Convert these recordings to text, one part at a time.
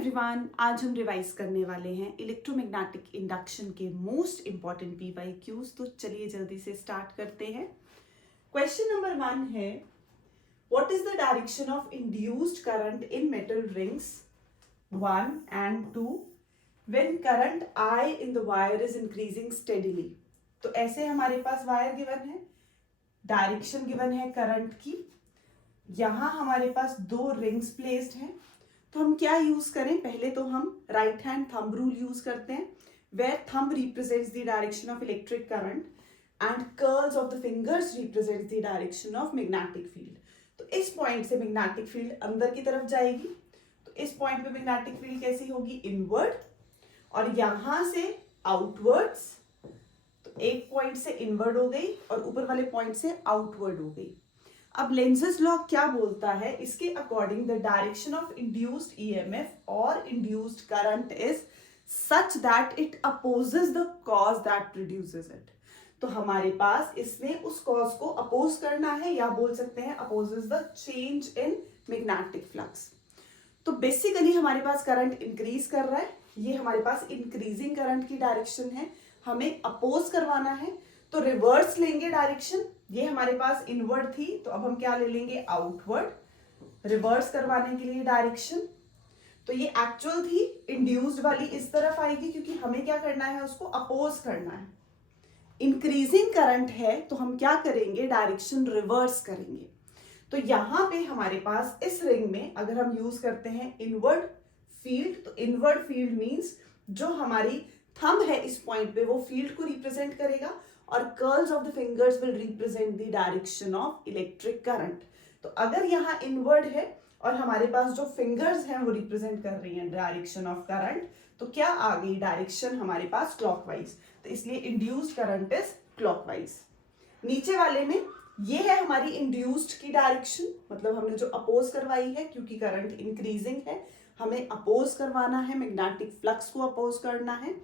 Everyone, आज हम revise करने वाले हैं इलेक्ट्रोमैग्नेटिक इंडक्शन के मोस्ट इंपॉर्टेंट पीवाईक्यूज। तो चलिए जल्दी से स्टार्ट करते हैं। क्वेश्चन नंबर 1 है, what is the direction of induced current in metal rings 1 and 2 when current I in the wire is increasing steadily. तो ऐसे हमारे पास वायर गिवन है, डायरेक्शन गिवन है करंट की, यहां हमारे पास दो रिंग्स प्लेस्ड हैं। तो हम क्या यूज करें, पहले तो हम right hand thumb rule use करते हैं, where thumb represents the direction of electric current and curls of the fingers represents the direction of magnetic field. तो इस पॉइंट से मैग्नेटिक फील्ड अंदर की तरफ जाएगी, तो इस पॉइंट पे मैग्नेटिक फील्ड कैसी होगी, इनवर्ड, और यहां से आउटवर्ड्स। तो एक पॉइंट से इनवर्ड हो गई और ऊपर वाले पॉइंट से आउटवर्ड हो गई। अब लेंज़ेस लॉ क्या बोलता है, इसके according the direction of induced EMF और induced current is such that it opposes the cause that produces it. तो हमारे पास इसने उस कॉज को अपोज करना है, या बोल सकते हैं opposes the change in magnetic flux. तो बेसिकली हमारे पास करंट इंक्रीज कर रहा है, ये हमारे पास इंक्रीजिंग करंट की डायरेक्शन है, हमें अपोज करवाना है। तो रिवर्स लेंगे डायरेक्शन, ये हमारे पास इनवर्ड थी, तो अब हम क्या ले लेंगे, आउटवर्ड, रिवर्स करवाने के लिए डायरेक्शन। तो ये एक्चुअल थी, इंड्यूस्ड वाली इस तरफ आएगी, क्योंकि हमें क्या करना है, उसको अपोज करना है। इंक्रीजिंग करंट है तो हम क्या करेंगे, डायरेक्शन रिवर्स करेंगे। तो यहां पे हमारे पास इस रिंग में अगर हम यूज करते हैं इनवर्ड फील्ड, तो इनवर्ड फील्ड मींस जो हमारी थंब है इस पॉइंट पे वो फील्ड को रिप्रेजेंट करेगा, और curls of the fingers will represent the direction of electric current. तो अगर यहाँ इनवर्ड है और हमारे पास जो फिंगर्स हैं वो रिप्रेजेंट कर रही हैं डायरेक्शन ऑफ करंट, तो क्या आ गई डायरेक्शन हमारे पास क्लॉकवाइज। तो इसलिए इंड्यूस्ड करंट इज क्लॉकवाइज। नीचे वाले में ये है हमारी इंड्यूस्ड की डायरेक्शन, मतलब हमने जो अपोज करवाई है, क्योंकि करंट इंक्रीजिंग है हमें अपोज करवाना है, मैग्नेटिक फ्लक्स को अपोज करना है।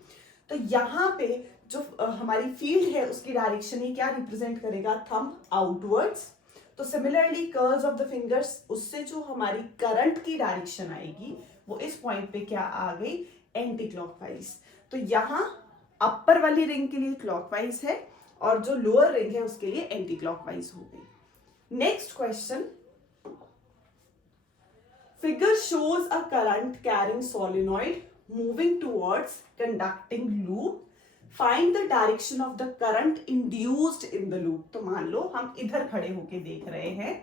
तो यहाँ पे जो हमारी फील्ड है उसकी डायरेक्शन ही क्या रिप्रेजेंट करेगा, थंब आउटवर्ड्स। तो similarly curls of the fingers, उससे जो हमारी करंट की डायरेक्शन आएगी वो इस पॉइंट पे क्या आ गई, एंटी क्लॉकवाइज। तो यहाँ अपर वाली रिंग के लिए क्लॉकवाइज है और जो लोअर रिंग है उसके लिए एंटी क्लॉकवाइज हो गई। Next question, figure shows a current carrying solenoid moving towards conducting loop. Find the direction of the current induced in the loop. तो मान लो हम इधर खड़े होके देख रहे हैं,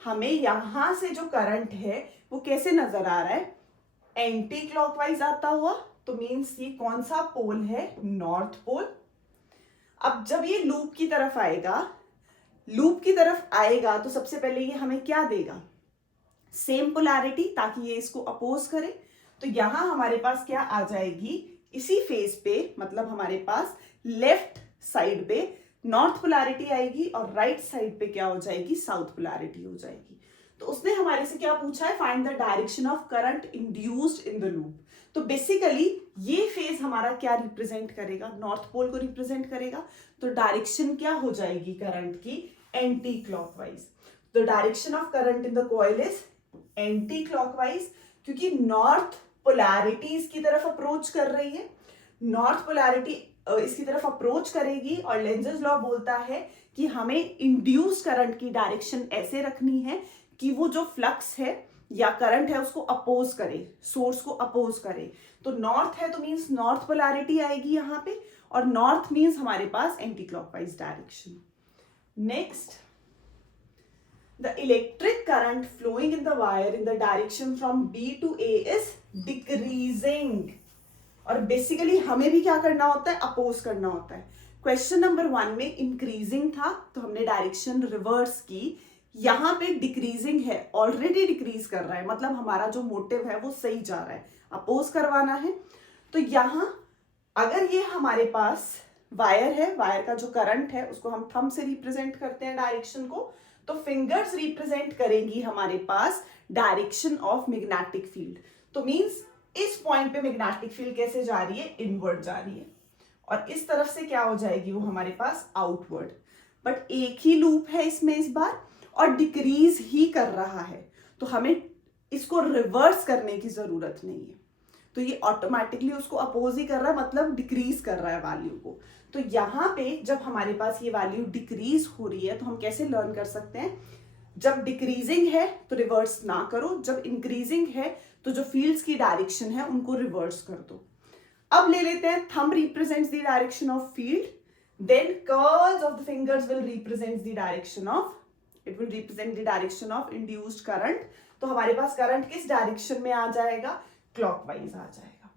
हमें यहां से जो करंट है वो कैसे नजर आ रहा है, एंटी क्लॉकवाइज आता हुआ। तो मीन्स ये कौन सा पोल है, नॉर्थ पोल। अब जब ये लूप की तरफ आएगा तो सबसे पहले ये हमें क्या देगा, सेम पोलैरिटी, ताकि ये इसको अपोज करे। तो यहां हमारे पास क्या आ जाएगी, इसी फेस पे, मतलब हमारे पास लेफ्ट साइड पे नॉर्थ पोलैरिटी आएगी और राइट साइड पे क्या हो जाएगी, साउथ पोलैरिटी हो जाएगी। तो उसने हमारे से क्या पूछा है, find the direction of current induced in the loop. तो बेसिकली ये फेज हमारा क्या रिप्रेजेंट करेगा, नॉर्थ पोल को रिप्रेजेंट करेगा। तो डायरेक्शन क्या हो जाएगी करंट की, anti clockwise. The direction of current in the coil is anti clockwise, क्योंकि नॉर्थ पोलैरिटी इसकी तरफ अप्रोच कर रही है, नॉर्थ पोलैरिटी इसकी तरफ अप्रोच करेगी, और लेंज़ेस लॉ बोलता है कि हमें इंड्यूस करंट की डायरेक्शन ऐसे रखनी है कि वो जो फ्लक्स है या करंट है उसको अपोज करे, सोर्स को अपोज करे। तो नॉर्थ है तो मींस नॉर्थ पोलैरिटी आएगी यहाँ पे, और नॉर्थ मींस हमारे पास anti clockwise direction. Next, the electric current flowing in the wire in the direction from B to A is decreasing। और बेसिकली हमें भी क्या करना होता है, अपोज करना होता है। क्वेश्चन नंबर 1 में इंक्रीजिंग था तो हमने डायरेक्शन रिवर्स की, यहाँ पे डिक्रीजिंग है, ऑलरेडी डिक्रीज कर रहा है, मतलब हमारा जो मोटिव है वो सही जा रहा है, अपोज करवाना है। तो यहाँ अगर ये हमारे पास वायर है, वायर का जो करंट है उसको हम थंब से रिप्रेजेंट करते हैं डायरेक्शन को, तो फिंगर्स रिप्रेजेंट करेंगी हमारे पास डायरेक्शन ऑफ मैग्नेटिक फील्ड। तो मींस इस पॉइंट पे मैग्नेटिक फील्ड कैसे जा रही है, इनवर्ड जा रही है, और इस तरफ से क्या हो जाएगी वो हमारे पास आउटवर्ड। बट एक ही लूप है इसमें इस बार, और डिक्रीज ही कर रहा है, तो हमें इसको रिवर्स करने की जरूरत नहीं है, तो ये ऑटोमेटिकली उसको अपोज ही कर रहा है, मतलब डिक्रीज कर रहा है वैल्यू को। तो यहाँ पे जब हमारे पास ये वैल्यू डिक्रीज हो रही है तो हम कैसे लर्न कर सकते हैं, जब डिक्रीजिंग है तो रिवर्स ना करो, जब इंक्रीजिंग है तो जो फील्ड्स की डायरेक्शन है उनको रिवर्स कर दो। अब ले लेते हैं thumb represents the direction of field, then curls of the fingers will represent the direction of, it will represent the direction of induced current. तो हमारे पास करंट किस डायरेक्शन में आ जाएगा, क्लॉकवाइज आ जाएगा।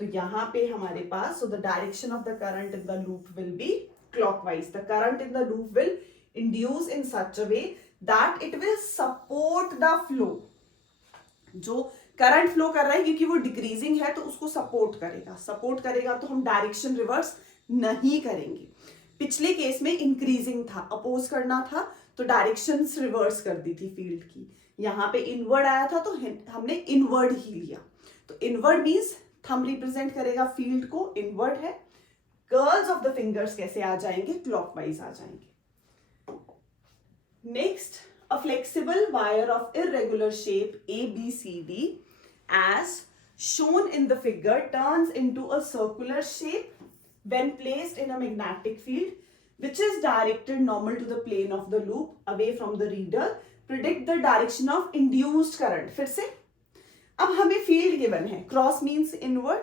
तो यहाँ पे हमारे पास, so the direction of the current in the loop will be clockwise. The current in the loop will induce in such a way that it will support the flow. जो current flow कर रहा है क्योंकि वो decreasing है तो उसको support करेगा, सपोर्ट करेगा तो हम डायरेक्शन रिवर्स नहीं करेंगे। पिछले केस में इंक्रीजिंग था, अपोज करना था तो डायरेक्शन रिवर्स कर दी थी फील्ड की। यहाँ पे इनवर्ड आया था तो हमने इनवर्ड ही लिया। तो इनवर्ड मींस थंब रिप्रेजेंट करेगा फील्ड को, इनवर्ड है। कर्ल्स ऑफ द फिंगर्स कैसे आ जाएंगे, क्लॉकवाइज आ जाएंगे। Next, a flexible wire of irregular shape ABCD as shown in the figure turns into a circular shape when placed in a magnetic field which is directed normal to the plane of the loop away from the reader. Predict the direction of induced current. फिर से अब हमें field given है, cross means inward.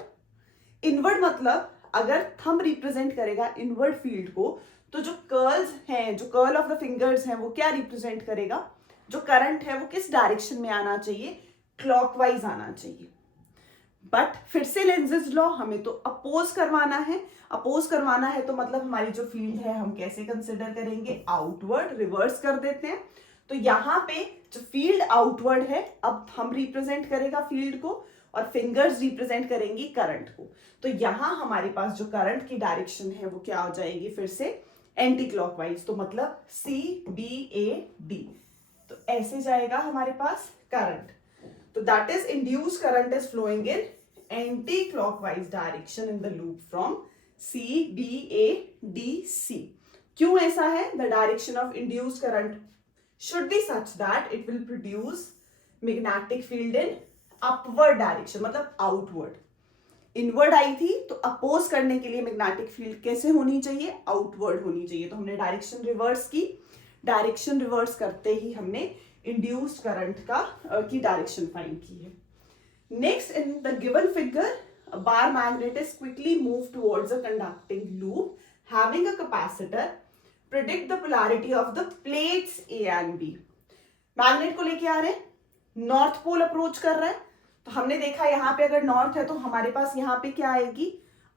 Inward मतलब अगर thumb represent करेगा inward field को तो जो कर्ल्स हैं, जो कर्ल ऑफ द फिंगर्स हैं वो क्या रिप्रेजेंट करेगा, जो करंट है वो किस डायरेक्शन में आना चाहिए, क्लॉकवाइज आना चाहिए। बट फिर से लेंजेस लॉ, हमें तो अपोज करवाना है। अपोज करवाना है तो मतलब हमारी जो फील्ड है हम कैसे कंसिडर करेंगे, आउटवर्ड, रिवर्स कर देते हैं। तो यहाँ पे जो फील्ड आउटवर्ड है, अब हम रिप्रेजेंट करेगा फील्ड को और फिंगर्स रिप्रेजेंट करेंगी करंट को। तो यहाँ हमारे पास जो करंट की डायरेक्शन है वो क्या हो जाएगी, फिर से एंटी क्लॉकवाइज। तो मतलब CBAD, तो ऐसे जाएगा हमारे पास करंट। तो that is induced current is flowing in anti clockwise direction in the loop from CBADC। क्यों ऐसा है, द डायरेक्शन ऑफ इंड्यूस्ड करंट should be such that it will produce magnetic field in upward direction, मतलब outward। Inward आई थी तो oppose करने के लिए मैग्नेटिक फील्ड कैसे होनी चाहिए, आउटवर्ड होनी चाहिए। तो हमने डायरेक्शन रिवर्स की, डायरेक्शन रिवर्स करते ही हमने इंड्यूस्ड करंट की डायरेक्शन फाइंड की है। Next, in the given figure a bar magnet is quickly moved towards a conducting loop having a capacitor. Predict the polarity of the plates A and B. Magnet को लेके आ रहे हैं, north pole approach कर रहा है। तो हमने देखा यहाँ पे अगर नॉर्थ है तो हमारे पास यहाँ पे क्या आएगी,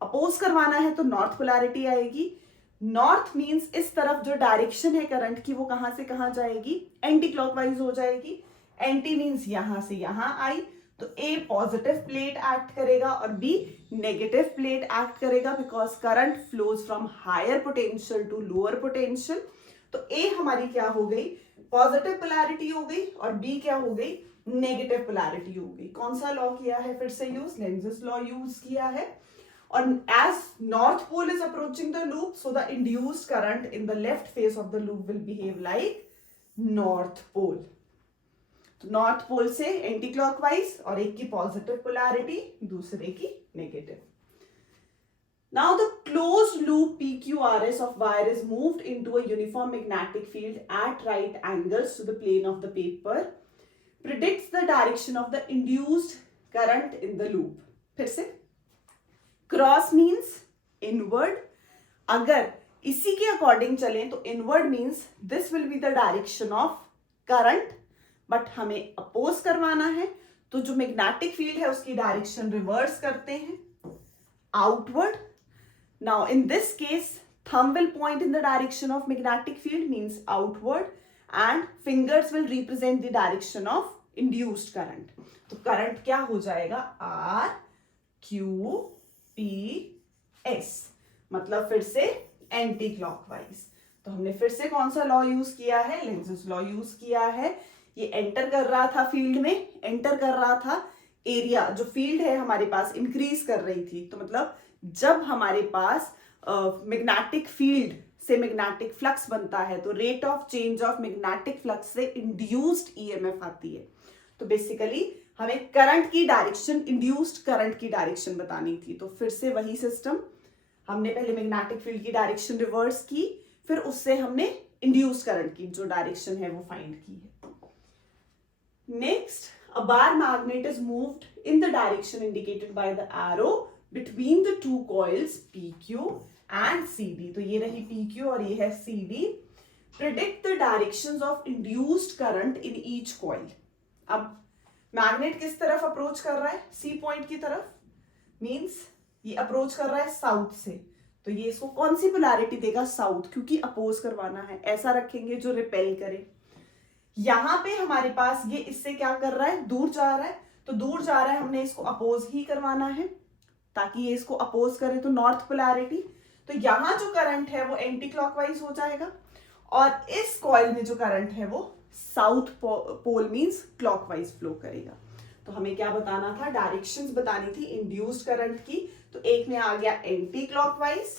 अपोज करवाना है तो नॉर्थ पोलैरिटी आएगी। नॉर्थ मींस इस तरफ जो डायरेक्शन है करंट की वो कहां से कहां जाएगी, एंटी क्लॉकवाइज हो जाएगी। एंटी मींस यहां से यहां आई, तो ए पॉजिटिव प्लेट एक्ट करेगा और बी नेगेटिव प्लेट एक्ट करेगा, because current flows from higher potential to lower potential. तो ए हमारी क्या हो गई, पॉजिटिव पोलैरिटी हो गई और बी क्या हो गई, नेगेटिव पोलैरिटी हो गई। कौन सा लॉ किया है, फिर से यूज, लेंजेस लॉ यूज किया है। और as north pole is approaching the loop, so the induced current in the left face of the loop will behave like north pole. तो नॉर्थ पोल से एंटी क्लॉकवाइज और एक की पॉजिटिव पोलैरिटी, दूसरे की negative. Now the closed loop PQRS of wire is moved into a uniform magnetic field at right angles to the plane of the paper. Predicts the direction of the induced current in the loop. फिर से cross means inward, अगर इसी के according चलें तो inward means this will be the direction of current, but हमें oppose करवाना है तो जो मैग्नेटिक फील्ड है उसकी डायरेक्शन रिवर्स करते हैं outward. Now in this case thumb will point in the direction of magnetic field, means outward, and fingers will represent the direction of induced current. तो करंट क्या हो जाएगा, R Q P S, मतलब फिर से anti clockwise. तो हमने फिर से कौन सा लॉ यूज किया है, लेंजेस लॉ यूज किया है। ये एंटर कर रहा था फील्ड में, एंटर कर रहा था एरिया, जो फील्ड है हमारे पास इंक्रीज कर रही थी। तो मतलब जब हमारे पास मैग्नेटिक फील्ड से मैग्नेटिक फ्लक्स बनता है तो rate of change of magnetic flux से इंड्यूस्ड ईएमएफ आती है। तो बेसिकली हमें करंट की डायरेक्शन, इंड्यूस्ड करंट की डायरेक्शन बतानी थी। तो फिर से वही सिस्टम, हमने पहले मैग्नेटिक फील्ड की डायरेक्शन रिवर्स की, फिर उससे हमने इंड्यूस्ड करंट की जो डायरेक्शन है वो फाइंड की है। Next, a bar magnet is moved in the direction indicated by the arrow between the two coils PQ and CD। तो ये रही PQ और ये है CD। Predict the directions of induced current in each coil। अब magnet किस तरफ approach कर रहा है? सी पॉइंट की तरफ, मींस ये अप्रोच कर रहा है साउथ से, तो ये इसको कौन सी पोलैरिटी देगा? साउथ, क्योंकि अपोज करवाना है। ऐसा रखेंगे जो रिपेल करे। यहां पे हमारे पास ये इससे क्या कर रहा है? दूर जा रहा है, तो दूर जा रहा है, हमने इसको अपोज ही करवाना है ताकि ये इसको अपोज करे, तो नॉर्थ पोलैरिटी। तो यहां जो करंट है वो एंटी क्लॉकवाइज हो जाएगा और इस कॉइल में जो करंट है वो south pole means clockwise flow करेगा। तो हमें क्या बताना था? डायरेक्शंस बतानी थी इंड्यूस्ड करंट की। तो एक में आ गया एंटी क्लॉकवाइज,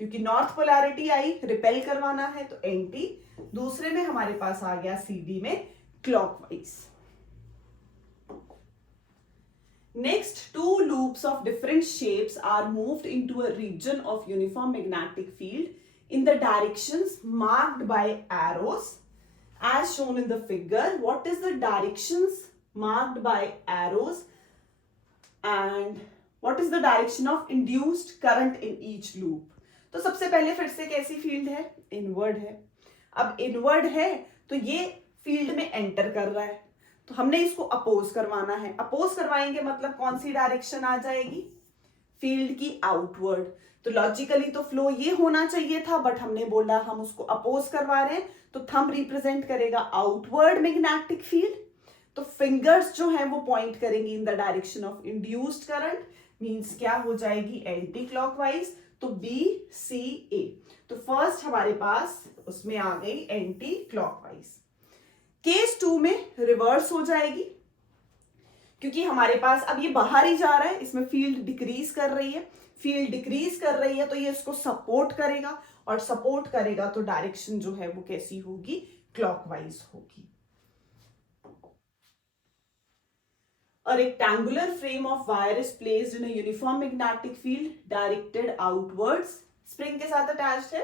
क्योंकि नॉर्थ पोलैरिटी आई, रिपेल करवाना है तो एंटी। दूसरे में हमारे पास आ गया सीडी में clockwise. Next, two loops of different shapes are moved into a region of uniform magnetic field in the directions marked by arrows as shown in the figure. What is the directions marked by arrows and what is the direction of induced current in each loop? तो सबसे पहले फिर से कैसी field है? Inward है। अब inward है तो ये फील्ड में एंटर कर रहा है, तो हमने इसको अपोज करवाना है। अपोज करवाएंगे मतलब कौन सी डायरेक्शन आ जाएगी? फील्ड की आउटवर्ड। तो लॉजिकली तो फ्लो ये होना चाहिए था, बट हमने बोला हम उसको अपोज करवा रहे हैं, तो थंब रिप्रेजेंट करेगा आउटवर्ड मैग्नेटिक फील्ड। तो फिंगर्स जो है वो पॉइंट करेंगी in the direction of induced current, means क्या हो जाएगी? Anti clockwise. तो बी सी ए। तो फर्स्ट हमारे पास उसमें आ गई एंटी क्लॉकवाइज। केस 2 में रिवर्स हो जाएगी, क्योंकि हमारे पास अब ये बाहर ही जा रहा है, इसमें फील्ड डिक्रीज कर रही है। फील्ड डिक्रीज कर रही है तो ये इसको सपोर्ट करेगा, और सपोर्ट करेगा तो डायरेक्शन जो है वो कैसी होगी? क्लॉकवाइज होगी। A rectangular frame of wire is placed in a uniform magnetic field directed outwards. Spring के साथ attached है।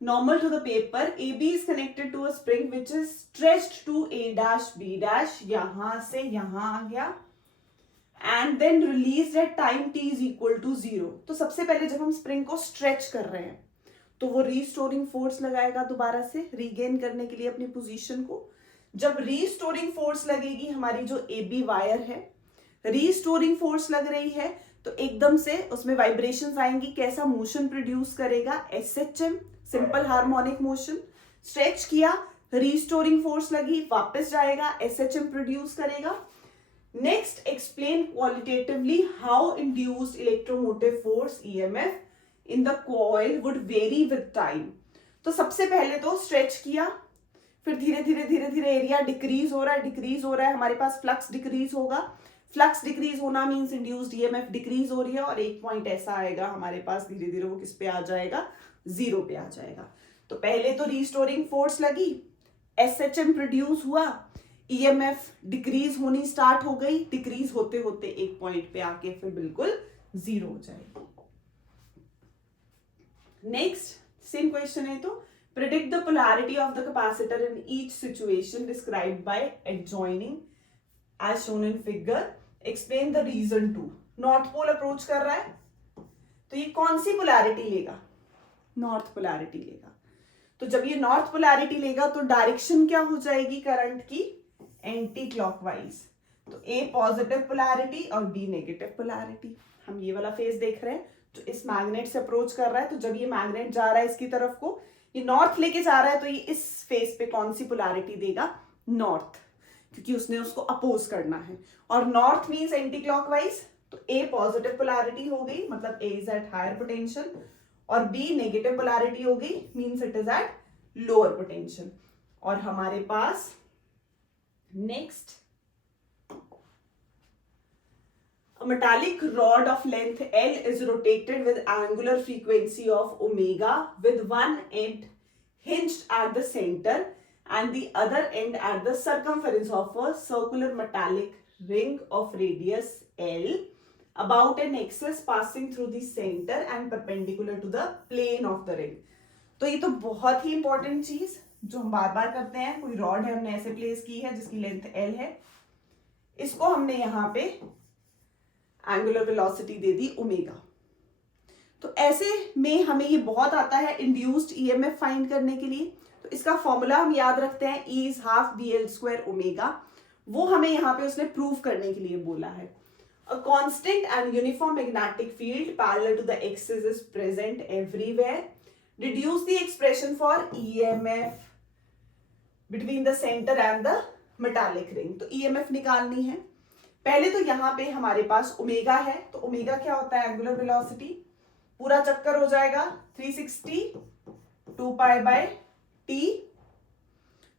Normal to the paper, AB is connected to a spring which is stretched to A dash B dash। यहां से यहां आ गया, and then released at time t is equal to 0। तो सबसे पहले जब हम स्प्रिंग को स्ट्रेच कर रहे हैं तो वो रीस्टोरिंग फोर्स लगाएगा दोबारा से रीगेन करने के लिए अपनी पोजीशन को। जब रीस्टोरिंग फोर्स लगेगी, हमारी जो AB वायर है, रीस्टोरिंग फोर्स लग रही है, तो एकदम से उसमें वाइब्रेशंस आएंगी। कैसा मोशन प्रोड्यूस करेगा? SHM, simple harmonic motion. Stretch किया, रीस्टोरिंग फोर्स लगी, वापस जाएगा, SHM प्रोड्यूस करेगा। Next, explain qualitatively how induced electromotive force EMF in the coil would very with time. तो सबसे पहले तो स्ट्रेच किया, फिर धीरे धीरे धीरे धीरे एरिया डिक्रीज हो रहा है, डिक्रीज हो रहा है, हमारे पास फ्लक्स डिक्रीज होगा। फ्लक्स डिक्रीज होना मींस इंड्यूस्ड EMF डिक्रीज हो रही है, और एक पॉइंट ऐसा आएगा हमारे पास, धीरे धीरे वो किस पे आ जाएगा? 0 पे आ जाएगा। तो पहले तो रीस्टोरिंग फोर्स लगी, SHM प्रोड्यूस हुआ, EMF डिक्रीज होनी स्टार्ट हो गई, डिक्रीज होते होते एक पॉइंट पे आके फिर बिल्कुल 0 हो जाएगी। नेक्स्ट, सेम क्वेश्चन है, तो predict the polarity of the capacitor in each situation described by adjoining as shown in figure। explain the reason to। North pole approach कर रहा है, तो ये कौन सी पोलैरिटी लेगा? नॉर्थ पोलैरिटी लेगा। तो जब ये नॉर्थ पोलैरिटी लेगा तो डायरेक्शन क्या हो जाएगी करंट की? Anti clockwise. तो A पॉजिटिव पोलैरिटी और B नेगेटिव पोलैरिटी। हम ये वाला फेज देख रहे हैं जो इस मैग्नेट से अप्रोच कर रहा है, तो जब ये मैग्नेट जा रहा है इसकी तरफ को, ये नॉर्थ लेके जा रहा है, तो ये इस फेस पे कौन सी पोलैरिटी देगा? नॉर्थ, क्योंकि उसने उसको अपोज करना है, और नॉर्थ मींस एंटी क्लॉकवाइज। तो A पॉजिटिव पोलैरिटी हो गई, मतलब A is at higher potential, और B नेगेटिव पोलैरिटी हो गई, means it is at lower potential. और हमारे पास next, a metallic rod of length L is rotated with angular frequency of omega with one end hinged at the center and the other end at the circumference of a circular metallic ring of radius L about an axis passing through the center and perpendicular to the plane of the ring. तो ये तो बहुत ही important चीज जो हम बार बार करते हैं. कोई रॉड है हमने ऐसे प्लेस की है जिसकी लेंथ L है, इसको हमने यहाँ पे एंगुलर वेलोसिटी दे दी ओमेगा. तो ऐसे में हमें ये बहुत आता है इंड्यूस्ड ईएमएफ फाइंड करने के लिए. तो इसका फॉर्मूला हम याद रखते हैं, E is half BL² omega. वो हमें यहाँ पे उसने प्रूव करने के लिए बोला है. A constant and uniform magnetic field parallel to the axis is present everywhere. Deduce the expression for EMF between the centre and the metallic ring. तो ईएमएफ निकालनी है. पहले तो यहाँ पे हमारे पास ओमेगा है, तो ओमेगा क्या होता है, एंगुलर वेलोसिटी. पूरा चक्कर हो जाएगा 360 2 पाई बाय टी.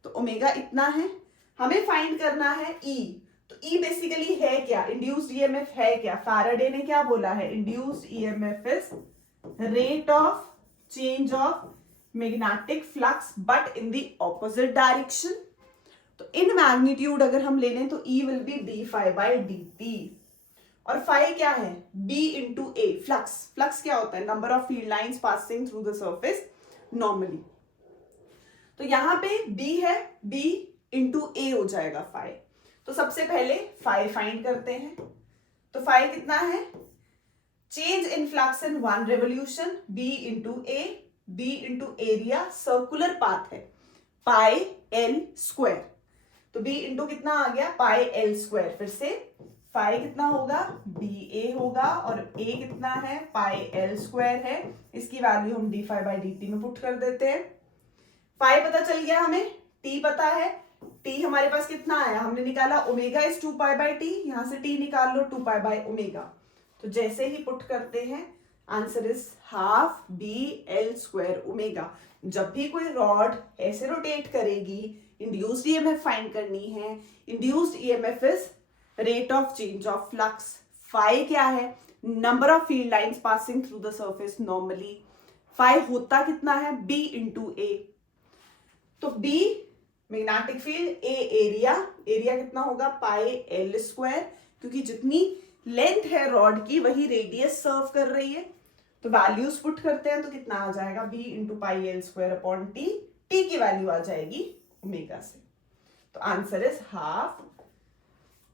तो ओमेगा इतना है. हमें फाइंड करना है E. तो E बेसिकली है क्या, इंड्यूस्ड ईएमएफ है क्या. फैराडे ने क्या बोला है, induced EMF is rate of change of magnetic flux but in the opposite direction. तो इन मैग्नीट्यूड अगर हम ले लें तो E will be d phi by d T. और फाई क्या है, B into A. Flux, flux क्या होता है, number of field lines passing through the surface normally. तो यहां पे B है, B इंटू ए हो जाएगा फाई. तो सबसे पहले फाई फाइंड करते हैं. तो फाई कितना है, change in flux in 1 revolution, B into A, B into area, circular path है, पाई L स्क्वायर. तो B इंटू कितना आ गया, पाई L स्क्वायर. फिर से फाई कितना होगा, बी ए होगा, और ए कितना है, पाई एल स्क्वायर है. इसकी वैल्यू हम d phi by D t में पुट कर देते हैं. फाई पता चल गया हमें, टी पता है. टी हमारे पास कितना आया, हमने निकाला omega is 2 pi by T. यहां से टी निकाल लो 2 पाई बाई ओमेगा. तो जैसे ही पुट करते हैं answer is half B L square omega. जब भी कोई रॉड ऐसे रोटेट करेगी, इंड्यूस्ड ईएमएफ फाइंड करनी है. Induced EMF is rate of change of flux. Phi क्या है, number of field lines passing through the surface normally. Phi होता कितना है, B इंटू ए. तो B magnetic field, A area, area कितना होगा, पाई एल स्क्वायर. क्योंकि जितनी लेंथ है रॉड की वही रेडियस सर्व कर रही है. तो वैल्यूज पुट करते हैं तो कितना आ जाएगा, B into pi L square upon T. T की वैल्यू आ जाएगी ओमेगा से. तो answer is half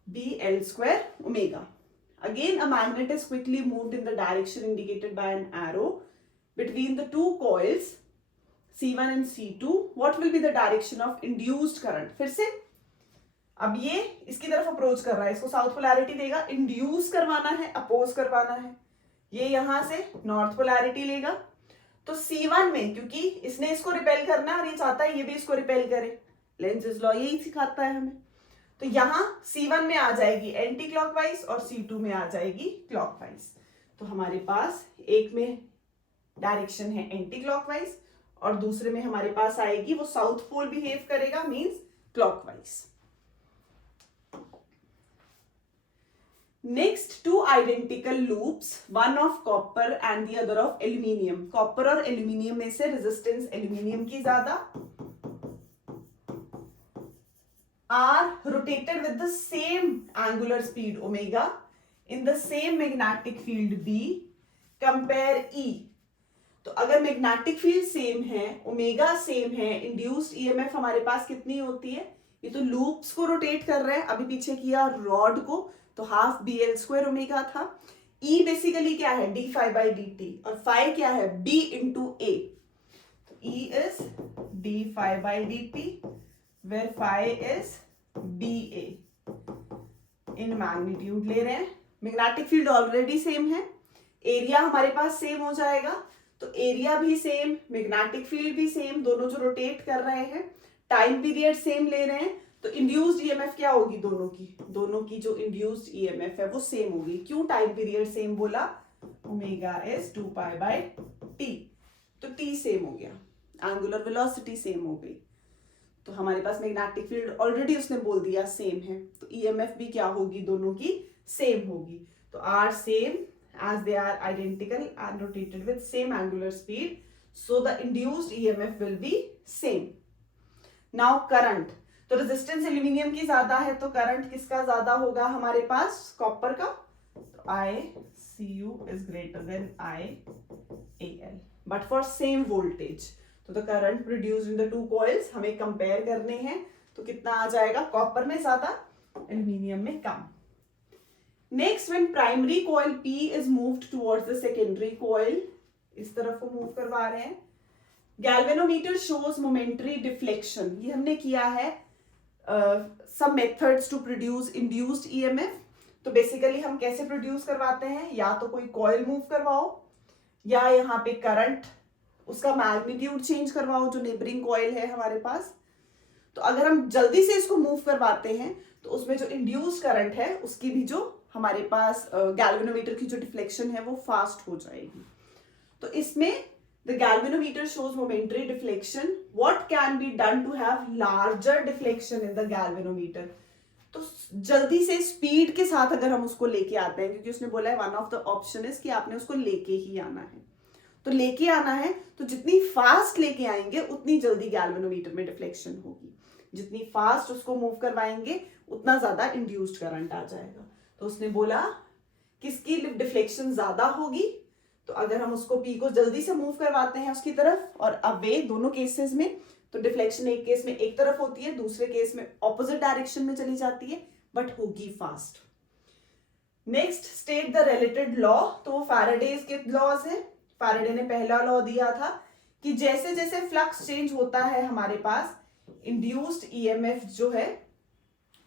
BL square omega. Again, a magnet is quickly moved in the direction indicated by an arrow between the two coils C1 and C2. What will be the direction of induced current? फिर से अब ये इसकी तरफ approach कर रहा है, इसको साउथ पोलैरिटी देगा. इंड्यूस करवाना है, अपोज करवाना है. ये यहां से नॉर्थ पोलैरिटी लेगा. तो C1 में, क्योंकि इसने इसको रिपेल करना है और ये चाहता है ये भी इसको रिपेल करे, लेंज़ेस लॉ यही सिखाता है हमें. तो यहां C1 में आ जाएगी एंटी क्लॉकवाइज और C2 में आ जाएगी क्लॉकवाइज. तो हमारे पास एक में डायरेक्शन है एंटी क्लॉकवाइज और दूसरे में हमारे पास आएगी वो साउथ पोल बिहेव करेगा, means clockwise. Next, 2 identical loops, one of copper and the other of aluminium. Copper और एल्यूमिनियम में से रेजिस्टेंस एल्यूमिनियम की ज्यादा, are rotated with the same angular speed omega in the same magnetic field B. Compare E. तो अगर magnetic field same है, omega same है, induced EMF हमारे पास कितनी होती है. ये तो लूप्स को रोटेट कर रहे हैं, अभी पीछे किया रॉड को, तो half B L square omega था. E बेसिकली क्या है, d phi by D T, और फाई क्या है, B इंटू ए. तो E is D phi by D t where phi is BA. In magnitude ले रहे हैं. मैग्नेटिक फील्ड ऑलरेडी सेम है, एरिया हमारे पास सेम हो जाएगा. तो एरिया भी सेम, मैग्नेटिक फील्ड भी सेम, दोनों जो रोटेट कर रहे हैं. टाइम पीरियड सेम ले रहे हैं. तो इंड्यूस्ड ईएमएफ क्या होगी, दोनों की जो इंड्यूस्ड ईएमएफ है वो सेम होगी. क्यों टाइम पीरियड सेम बोला, omega is 2 pi by T. तो टी सेम हो गया, एंगुलर वेलोसिटी सेम हो गई. तो हमारे पास मैग्नेटिक फील्ड ऑलरेडी उसने बोल दिया सेम है, तो ईएमएफ भी क्या होगी, दोनों की सेम होगी. तो are same as they are identical and rotated with same angular speed, so the induced EMF will be same. Now current, तो रेजिस्टेंस एल्यूमिनियम की ज्यादा है तो करंट किसका ज्यादा होगा हमारे पास, कॉपर का। तो ICU is greater than IAL but for same voltage. तो the current produced in the two coils हमें कंपेयर करने हैं, तो कितना आ जाएगा, कॉपर में ज्यादा, एल्यूमिनियम में कम। Next, when primary coil P is moved towards the secondary coil, इस तरफ को मूव करवा रहे हैं। गैल्वेनोमीटर शोज मोमेंटरी डिफ्लेक्शन, ये हमने किया है some methods to produce induced EMF। तो बेसिकली हम कैसे प्रोड्यूस करवाते हैं, या तो कोई कॉइल मूव करवाओ या यहाँ पे करंट उसका मैग्नीट्यूड चेंज करवाओ जो नेबरिंग कॉइल है हमारे पास। तो अगर हम जल्दी से इसको मूव करवाते हैं तो उसमें जो इंड्यूस्ड करंट है उसकी भी जो हमारे पास गैल्वेनोमीटर की जो डिफ्लेक्शन है वो फास्ट हो जाएगी। तो इसमें the galvanometer shows momentary deflection. What can be done to have larger deflection in the galvanometer? तो जल्दी से स्पीड के साथ अगर हम उसको लेके आते हैं, क्योंकि उसने बोला है one of the option is कि आपने उसको लेके ही आना है, तो लेके आना है तो जितनी फास्ट लेके आएंगे उतनी जल्दी गैल्वेनोमीटर में डिफ्लेक्शन होगी, जितनी फास्ट उसको मूव करवाएंगे उतना ज्यादा इंड्यूस्ड करंट आ जाएगा। तो उसने बोला किसकी डिफ्लेक्शन ज्यादा होगी, तो अगर हम उसको P को जल्दी से मूव करवाते हैं उसकी तरफ और अवे दोनों केसेस में, तो डिफ्लेक्शन एक केस में एक तरफ होती है, दूसरे केस में ऑपोजिट डायरेक्शन में चली जाती है, बट होगी fast. Next, state the related law, तो वो फैराडेज के लॉज है। फैराडे ने पहला लॉ दिया था कि जैसे जैसे फ्लक्स चेंज होता है हमारे पास इंड्यूस्ड EMF जो है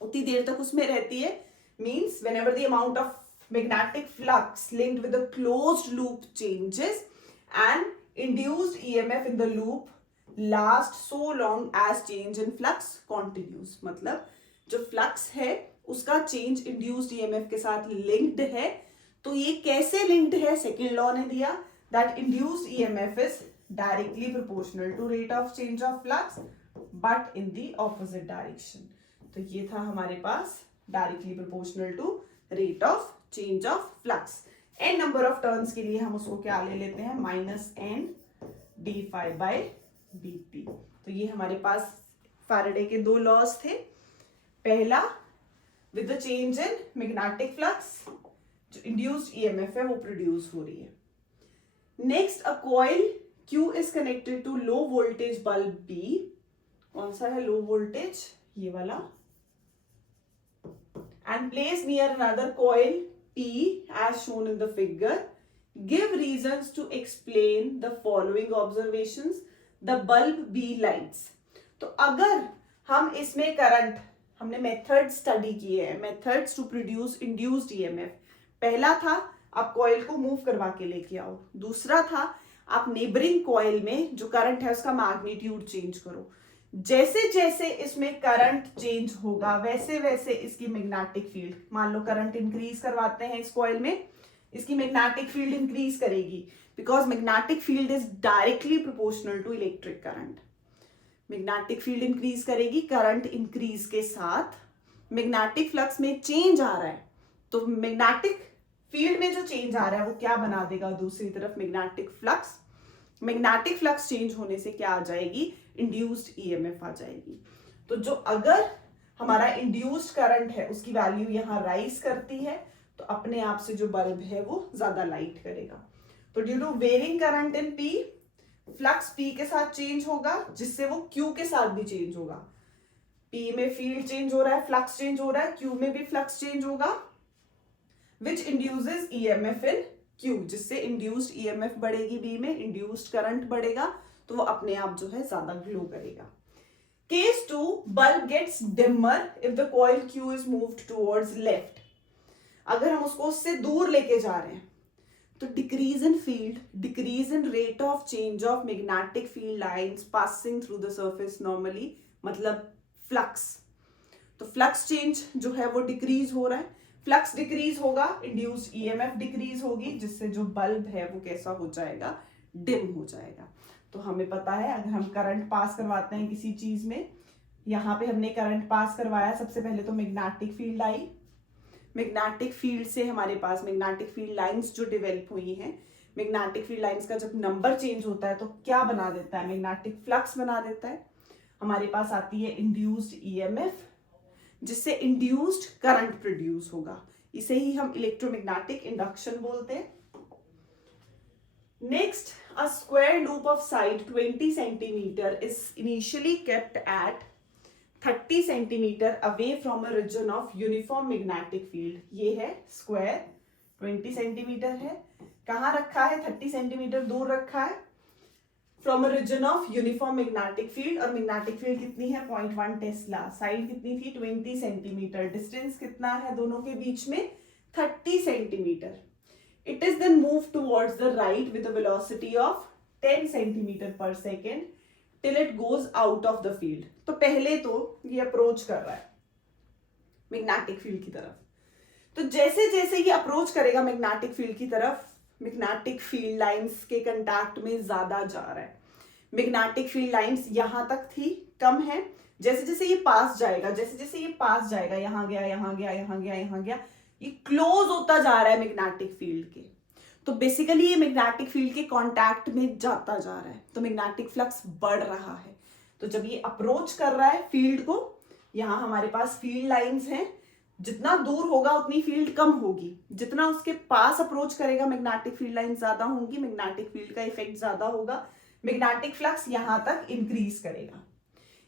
उतनी देर तक उसमें रहती है। Means whenever the amount of magnetic flux linked with a closed loop changes and induced EMF in the loop lasts so long as change in flux continues। मतलब जो flux है उसका change induced EMF के साथ linked है। तो ये कैसे linked है, second law ने दिया that induced EMF is directly proportional to rate of change of flux but in the opposite direction। तो ये था हमारे पास directly proportional to rate of change of flux. n number of turns के लिए हम उसको क्या ले लेते हैं, -n d∅/dt। तो ये हमारे पास फैराडे के दो लॉज थे। पहला, with the change in magnetic flux जो इंड्यूस्ड EMF है वो प्रोड्यूस हो रही है। Next, a coil Q is connected to low voltage bulb B। कौन सा है लो वोल्टेज, ये वाला, and placed near another coil P as shown in the figure. Give reasons to explain the following observations. The bulb B lights. तो अगर हम इसमें current, हमने मेथड स्टडी किए हैं, methods to produce induced EMF। पहला था आप कॉइल को मूव करवा के लेके आओ, दूसरा था आप नेबरिंग कॉइल में जो करंट है उसका मैग्नीट्यूड चेंज करो। जैसे जैसे इसमें करंट चेंज होगा वैसे वैसे इसकी मैग्नेटिक फील्ड, मान लो करंट इंक्रीज करवाते हैं इस कॉइल में, इसकी मैग्नेटिक फील्ड इंक्रीज करेगी because magnetic field is directly proportional to electric current. Magnetic field increase करेगी, करंट इंक्रीज के साथ मैग्नेटिक फ्लक्स में चेंज आ रहा है, तो मैग्नेटिक फील्ड में जो चेंज आ रहा है वो क्या बना देगा, दूसरी तरफ magnetic flux. Magnetic flux change होने से क्या आ जाएगी, इंड्यूस्ड EMF आ जाएगी। तो जो अगर हमारा इंड्यूस्ड करंट है उसकी वैल्यू यहाँ राइज करती है तो अपने आप से जो बल्ब है वो ज्यादा लाइट करेगा। तो due to varying current in P, flux P के साथ चेंज होगा जिससे वो Q के साथ भी चेंज होगा। P में फील्ड चेंज हो रहा है, फ्लक्स चेंज हो रहा है, Q में भी फ्लक्स चेंज होगा, विच इंड्यूसेस EMF इन Q, जिससे इंड्यूस्ड EMF बढ़ेगी B में, इंड्यूस्ड करंट बढ़ेगा तो वो अपने आप जो है ज्यादा ग्लो करेगा। Case 2, bulb gets dimmer if the coil Q is moved towards left. अगर हम उसको उससे दूर लेके जा रहे हैं तो decrease in field, decrease in rate of change of magnetic field lines passing through the surface normally, मतलब फ्लक्स। तो फ्लक्स चेंज जो है वो डिक्रीज हो रहा है, फ्लक्स डिक्रीज होगा, इंड्यूस्ड EMF डिक्रीज होगी, जिससे जो बल्ब है वो कैसा हो जाएगा, डिम हो जाएगा। तो हमें पता है अगर हम करंट पास करवाते हैं किसी चीज में, यहाँ पे हमने करंट पास करवाया, सबसे पहले तो magnetic field I, magnetic field से हमारे पास मैग्नेटिक फील्ड लाइंस जो डेवलप हुई हैं, मैग्नेटिक फील्ड लाइंस का जब नंबर चेंज होता है तो क्या बना देता है, मैग्नेटिक फ्लक्स बना देता है। हमारे पास आती है इंड्यूस्ड ईएमएफ, जिससे इंड्यूस्ड करंट प्रोड्यूस होगा। इसे ही हम इलेक्ट्रोमैग्नेटिक इंडक्शन बोलते हैं। Next, a square loop of side 20 centimeter is initially kept at 30 centimeter away from a region of uniform magnetic field। ये है स्क्वायर 20 सेंटीमीटर है, कहाँ रखा है? 30 सेंटीमीटर दूर रखा है from a region of uniform magnetic field. और मैग्नेटिक फील्ड कितनी है? 0.1 टेस्ला। साइड कितनी थी? 20 सेंटीमीटर। डिस्टेंस कितना है दोनों के बीच में? 30 centimetre. It is then moved towards the right with a velocity of 10 centimeter per second till it goes out of the field। तो पहले तो ये अप्रोच कर रहा है मैग्नेटिक फील्ड की तरफ। तो जैसे जैसे ये अप्रोच करेगा मैग्नेटिक फील्ड की तरफ, मैग्नेटिक फील्ड लाइंस के कंटैक्ट में ज्यादा जा रहा है। मैग्नेटिक फील्ड लाइंस यहां तक थी, कम है। जैसे जैसे ये पास जाएगा, जैसे जैसे ये पास जाएगा, यहां गया, यहां गया, यहां गया, यहां गया, ये क्लोज होता जा रहा है मैग्नेटिक फील्ड के। तो बेसिकली ये मैग्नेटिक फील्ड के कांटेक्ट में जाता जा रहा है, तो मैग्नेटिक फ्लक्स बढ़ रहा है। तो जब ये अप्रोच कर रहा है फील्ड को, यहां हमारे पास फील्ड लाइंस हैं, जितना दूर होगा उतनी फील्ड कम होगी, जितना उसके पास अप्रोच करेगा मैग्नेटिक फील्ड लाइन ज्यादा होंगी, मैग्नेटिक फील्ड का इफेक्ट ज्यादा होगा, मैग्नेटिक फ्लक्स यहां तक इंक्रीज करेगा।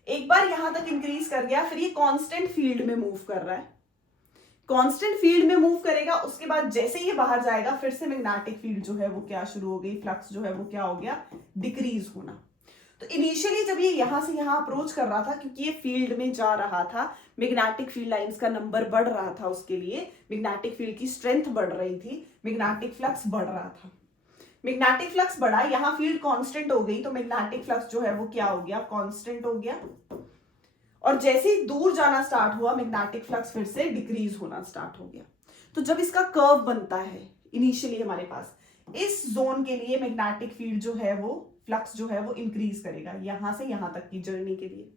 एक बार यहां तक इंक्रीज कर गया, फिर ये कांस्टेंट फील्ड में मूव कर रहा है, कांस्टेंट फील्ड में मूव करेगा। उसके बाद जैसे ये बाहर जाएगा, फिर से मैग्नेटिक फील्ड जो है वो क्या शुरू हो गई, फ्लक्स जो है वो क्या हो गया, डिक्रीज होना। तो इनिशियली जब ये यहां से यहां अप्रोच कर रहा था, क्योंकि ये फील्ड में जा रहा था, मैग्नेटिक फील्ड लाइंस का नंबर बढ़ रहा था, उसके लिए मैग्नेटिक फील्ड की स्ट्रेंथ बढ़ रही थी, मैग्नेटिक फ्लक्स बढ़ रहा था। मैग्नेटिक फ्लक्स बढ़ा, यहां फील्ड कांस्टेंट हो गई, तो मैग्नेटिक फ्लक्स जो है वो क्या हो गया, कांस्टेंट हो गया। और जैसे ही दूर जाना स्टार्ट हुआ, मैग्नेटिक फ्लक्स फिर से डिक्रीज होना स्टार्ट हो गया। तो जब इसका कर्व बनता है इनिशियली हमारे पास, इस जोन के लिए मैग्नेटिक फील्ड जो है वो, फ्लक्स जो है वो इंक्रीज करेगा यहां से यहां तक की जर्नी के लिए।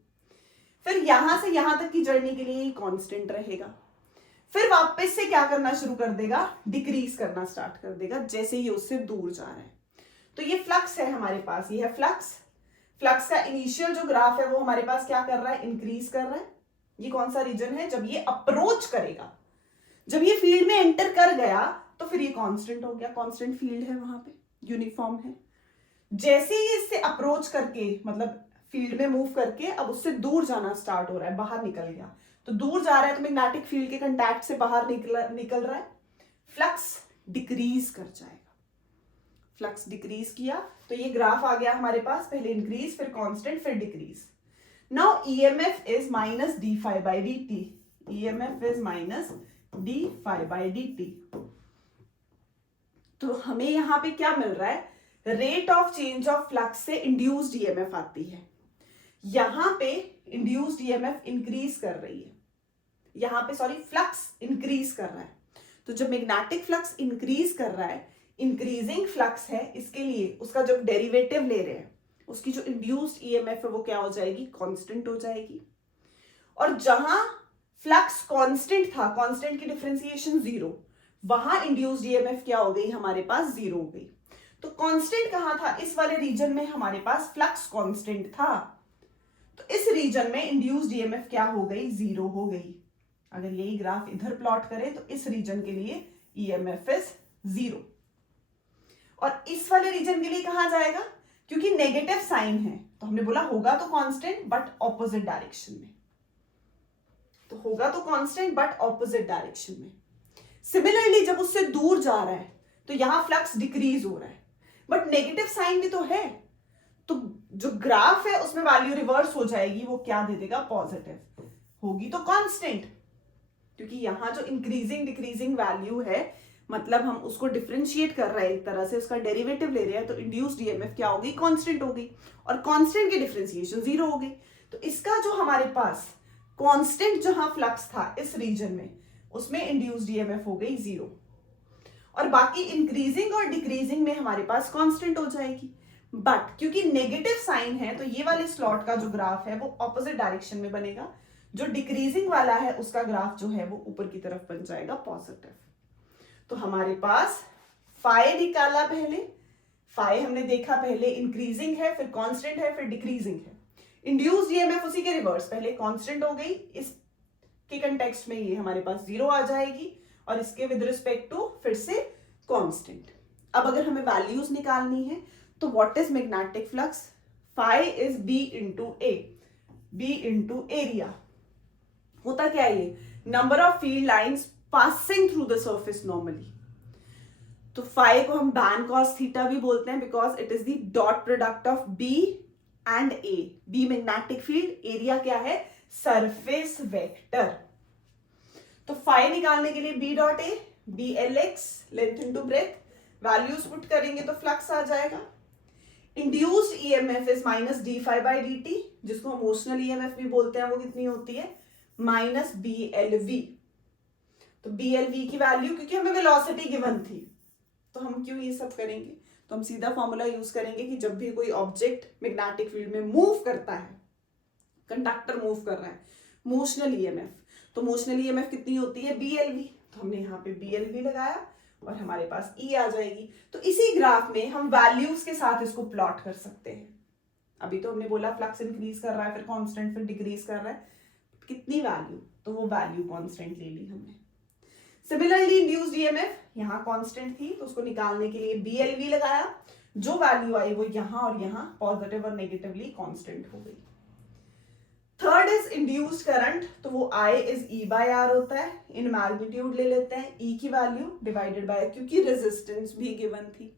फिर यहां से यहां तक की जर्नी के लिए कांस्टेंट रहेगा, फिर वापस से क्या करना शुरू कर देगा, डिक्रीज करना स्टार्ट कर देगा जैसे ही उससे दूर जा रहा है। तो ये फ्लक्स है हमारे पास, ये है फ्लक्स। फ्लक्स का इनिशियल जो ग्राफ है वो हमारे पास क्या कर रहा है, इंक्रीज कर रहा है। ये कौन सा रीजन है? जब ये अप्रोच करेगा, जब ये फील्ड में एंटर कर गया, तो फिर ये कांस्टेंट हो गया, कांस्टेंट फील्ड है वहां पे, यूनिफॉर्म है। जैसे ही इससे अप्रोच करके, मतलब फील्ड में मूव करके अब उससे दूर जाना स्टार्ट हो रहा है, बाहर निकल गया, तो दूर जा रहा है तो मैग्नेटिक फील्ड के कंटैक्ट से बाहर निकल रहा है, फ्लक्स डिक्रीज कर जाएगा। फ्लक्स डिक्रीज किया तो ये ग्राफ आ गया हमारे पास, पहले इंक्रीज, फिर कांस्टेंट, फिर decrease. Now EMF is minus d phi by D t. EMF is minus d phi by D T. तो हमें यहां पे क्या मिल रहा है, rate of change of flux से इंड्यूस्ड ईएमएफ आती है। यहां पे इंड्यूस्ड ईएमएफ इंक्रीज कर रही है, यहां पे सॉरी फ्लक्स इंक्रीज कर रहा है। तो जब मैग्नेटिक फ्लक्स इंक्रीज कर रहा है, इंक्रीजिंग फ्लक्स है, इसके लिए उसका जो डेरिवेटिव ले रहे हैं, उसकी जो इंड्यूस्ड ईएमएफ है वो क्या हो जाएगी, कांस्टेंट हो जाएगी। और जहां फ्लक्स कांस्टेंट था, कांस्टेंट की डिफरेंशिएशन 0, वहां इंड्यूस्ड ईएमएफ क्या हो गई, हमारे पास 0 हो गई। तो कांस्टेंट कहां था, इस वाले रीजन में हमारे पास फ्लक्स कांस्टेंट था, तो इस रीजन में इंड्यूस्ड ईएमएफ क्या हो गई, 0 हो गई। अगर यही ग्राफ इधर प्लॉट करें तो इस रीजन के लिए ईएमएफ इज 0, और इस वाले रीजन के लिए कहां जाएगा, क्योंकि नेगेटिव साइन है तो हमने बोला होगा तो कांस्टेंट बट ऑपोजिट डायरेक्शन में, तो होगा तो कांस्टेंट बट ऑपोजिट डायरेक्शन में। सिमिलरली जब उससे दूर जा रहा है तो यहां फ्लक्स डिक्रीज हो रहा है, बट नेगेटिव साइन भी तो है, तो जो ग्राफ है उसमें वैल्यू रिवर्स हो जाएगी, वो क्या दे देगा, पॉजिटिव होगी तो कांस्टेंट, क्योंकि यहां जो इंक्रीजिंग डिक्रीजिंग वैल्यू है, मतलब हम उसको डिफरेंशिएट कर रहे हैं, एक तरह से उसका डेरिवेटिव ले रहे हैं, तो इंड्यूस्ड ईएमएफ क्या होगी, कांस्टेंट होगी, और कांस्टेंट की डिफरेंशिएशन 0 हो गई। तो इसका जो हमारे पास कांस्टेंट जहां फ्लक्स था इस रीजन में, उसमें इंड्यूस्ड ईएमएफ हो गई 0, और बाकी इंक्रीजिंग और डिक्रीजिंग में हमारे पास कांस्टेंट हो जाएगी। बट क्योंकि नेगेटिव साइन है तो ये वाले स्लॉट का जो ग्राफ है वो ऑपोजिट डायरेक्शन में बनेगा, जो डिक्रीजिंग वाला है उसका ग्राफ जो है वो ऊपर की तरफ बन जाएगा पॉजिटिव। तो हमारे पास फाई निकाला, पहले फाई हमने देखा, पहले इंक्रीजिंग है, फिर कांस्टेंट है, फिर डिक्रीजिंग है। इंड्यूस्ड ईएमएफ उसी के रिवर्स, पहले कांस्टेंट हो गई, इसके कंटेक्स्ट में ये हमारे पास 0 आ जाएगी और इसके विद रिस्पेक्ट टू फिर से कांस्टेंट। अब अगर हमें वैल्यूज निकालनी है तो what is magnetic flux? Phi is B into A, B into area. होता क्या है ये? Number of field lines passing through the surface normally. तो फाई को हम tan cos थीटा भी बोलते हैं because it is the dot product of B and A. B magnetic field, area क्या है? Surface vector. तो फाई निकालने के लिए B dot A, B L X, length into breadth, values put करेंगे तो फ्लक्स आ जाएगा। Induced EMF is minus d phi by D t, जिसको हम मोशनल ईएमएफ भी बोलते हैं, वो कितनी होती है? Minus B L V. तो बी एल वी की वैल्यू, क्योंकि हमें वेलोसिटी गिवन थी, तो हम क्यों ये सब करेंगे? तो हम सीधा फॉर्मूला यूज करेंगे कि जब भी कोई ऑब्जेक्ट मैग्नेटिक फील्ड में मूव करता है, कंडक्टर मूव कर रहा है, मोशनल ईएमएफ, तो मोशनल ईएमएफ कितनी होती है? बीएलवी। तो हमने यहाँ पे बीएलवी लगाया और हमारे पास ई आ जाएगी। तो इसी ग्राफ में हम वैल्यूज के साथ इसको प्लॉट कर सकते हैं। अभी तो हमने बोला फ्लक्स इंक्रीज कर रहा है, फिर कांस्टेंट, फिर डिक्रीज कर रहा है, कितनी वैल्यू? तो वो वैल्यू कांस्टेंट ले ली हमने। सिमिलरली इंड्यूस्ड ईएमएफ, यहाँ कांस्टेंट थी तो उसको निकालने के लिए बीएलवी लगाया, जो वैल्यू आई वो यहाँ और यहाँ पॉजिटिव और नेगेटिवली कांस्टेंट हो गई। थर्ड इज इंड्यूस्ड करंट, तो वो I is E bye are होता है, इन मैग्नीट्यूड ले लेते हैं, ई की वैल्यू डिवाइडेड बाय, क्योंकि रेजिस्टेंस भी गिवन थी।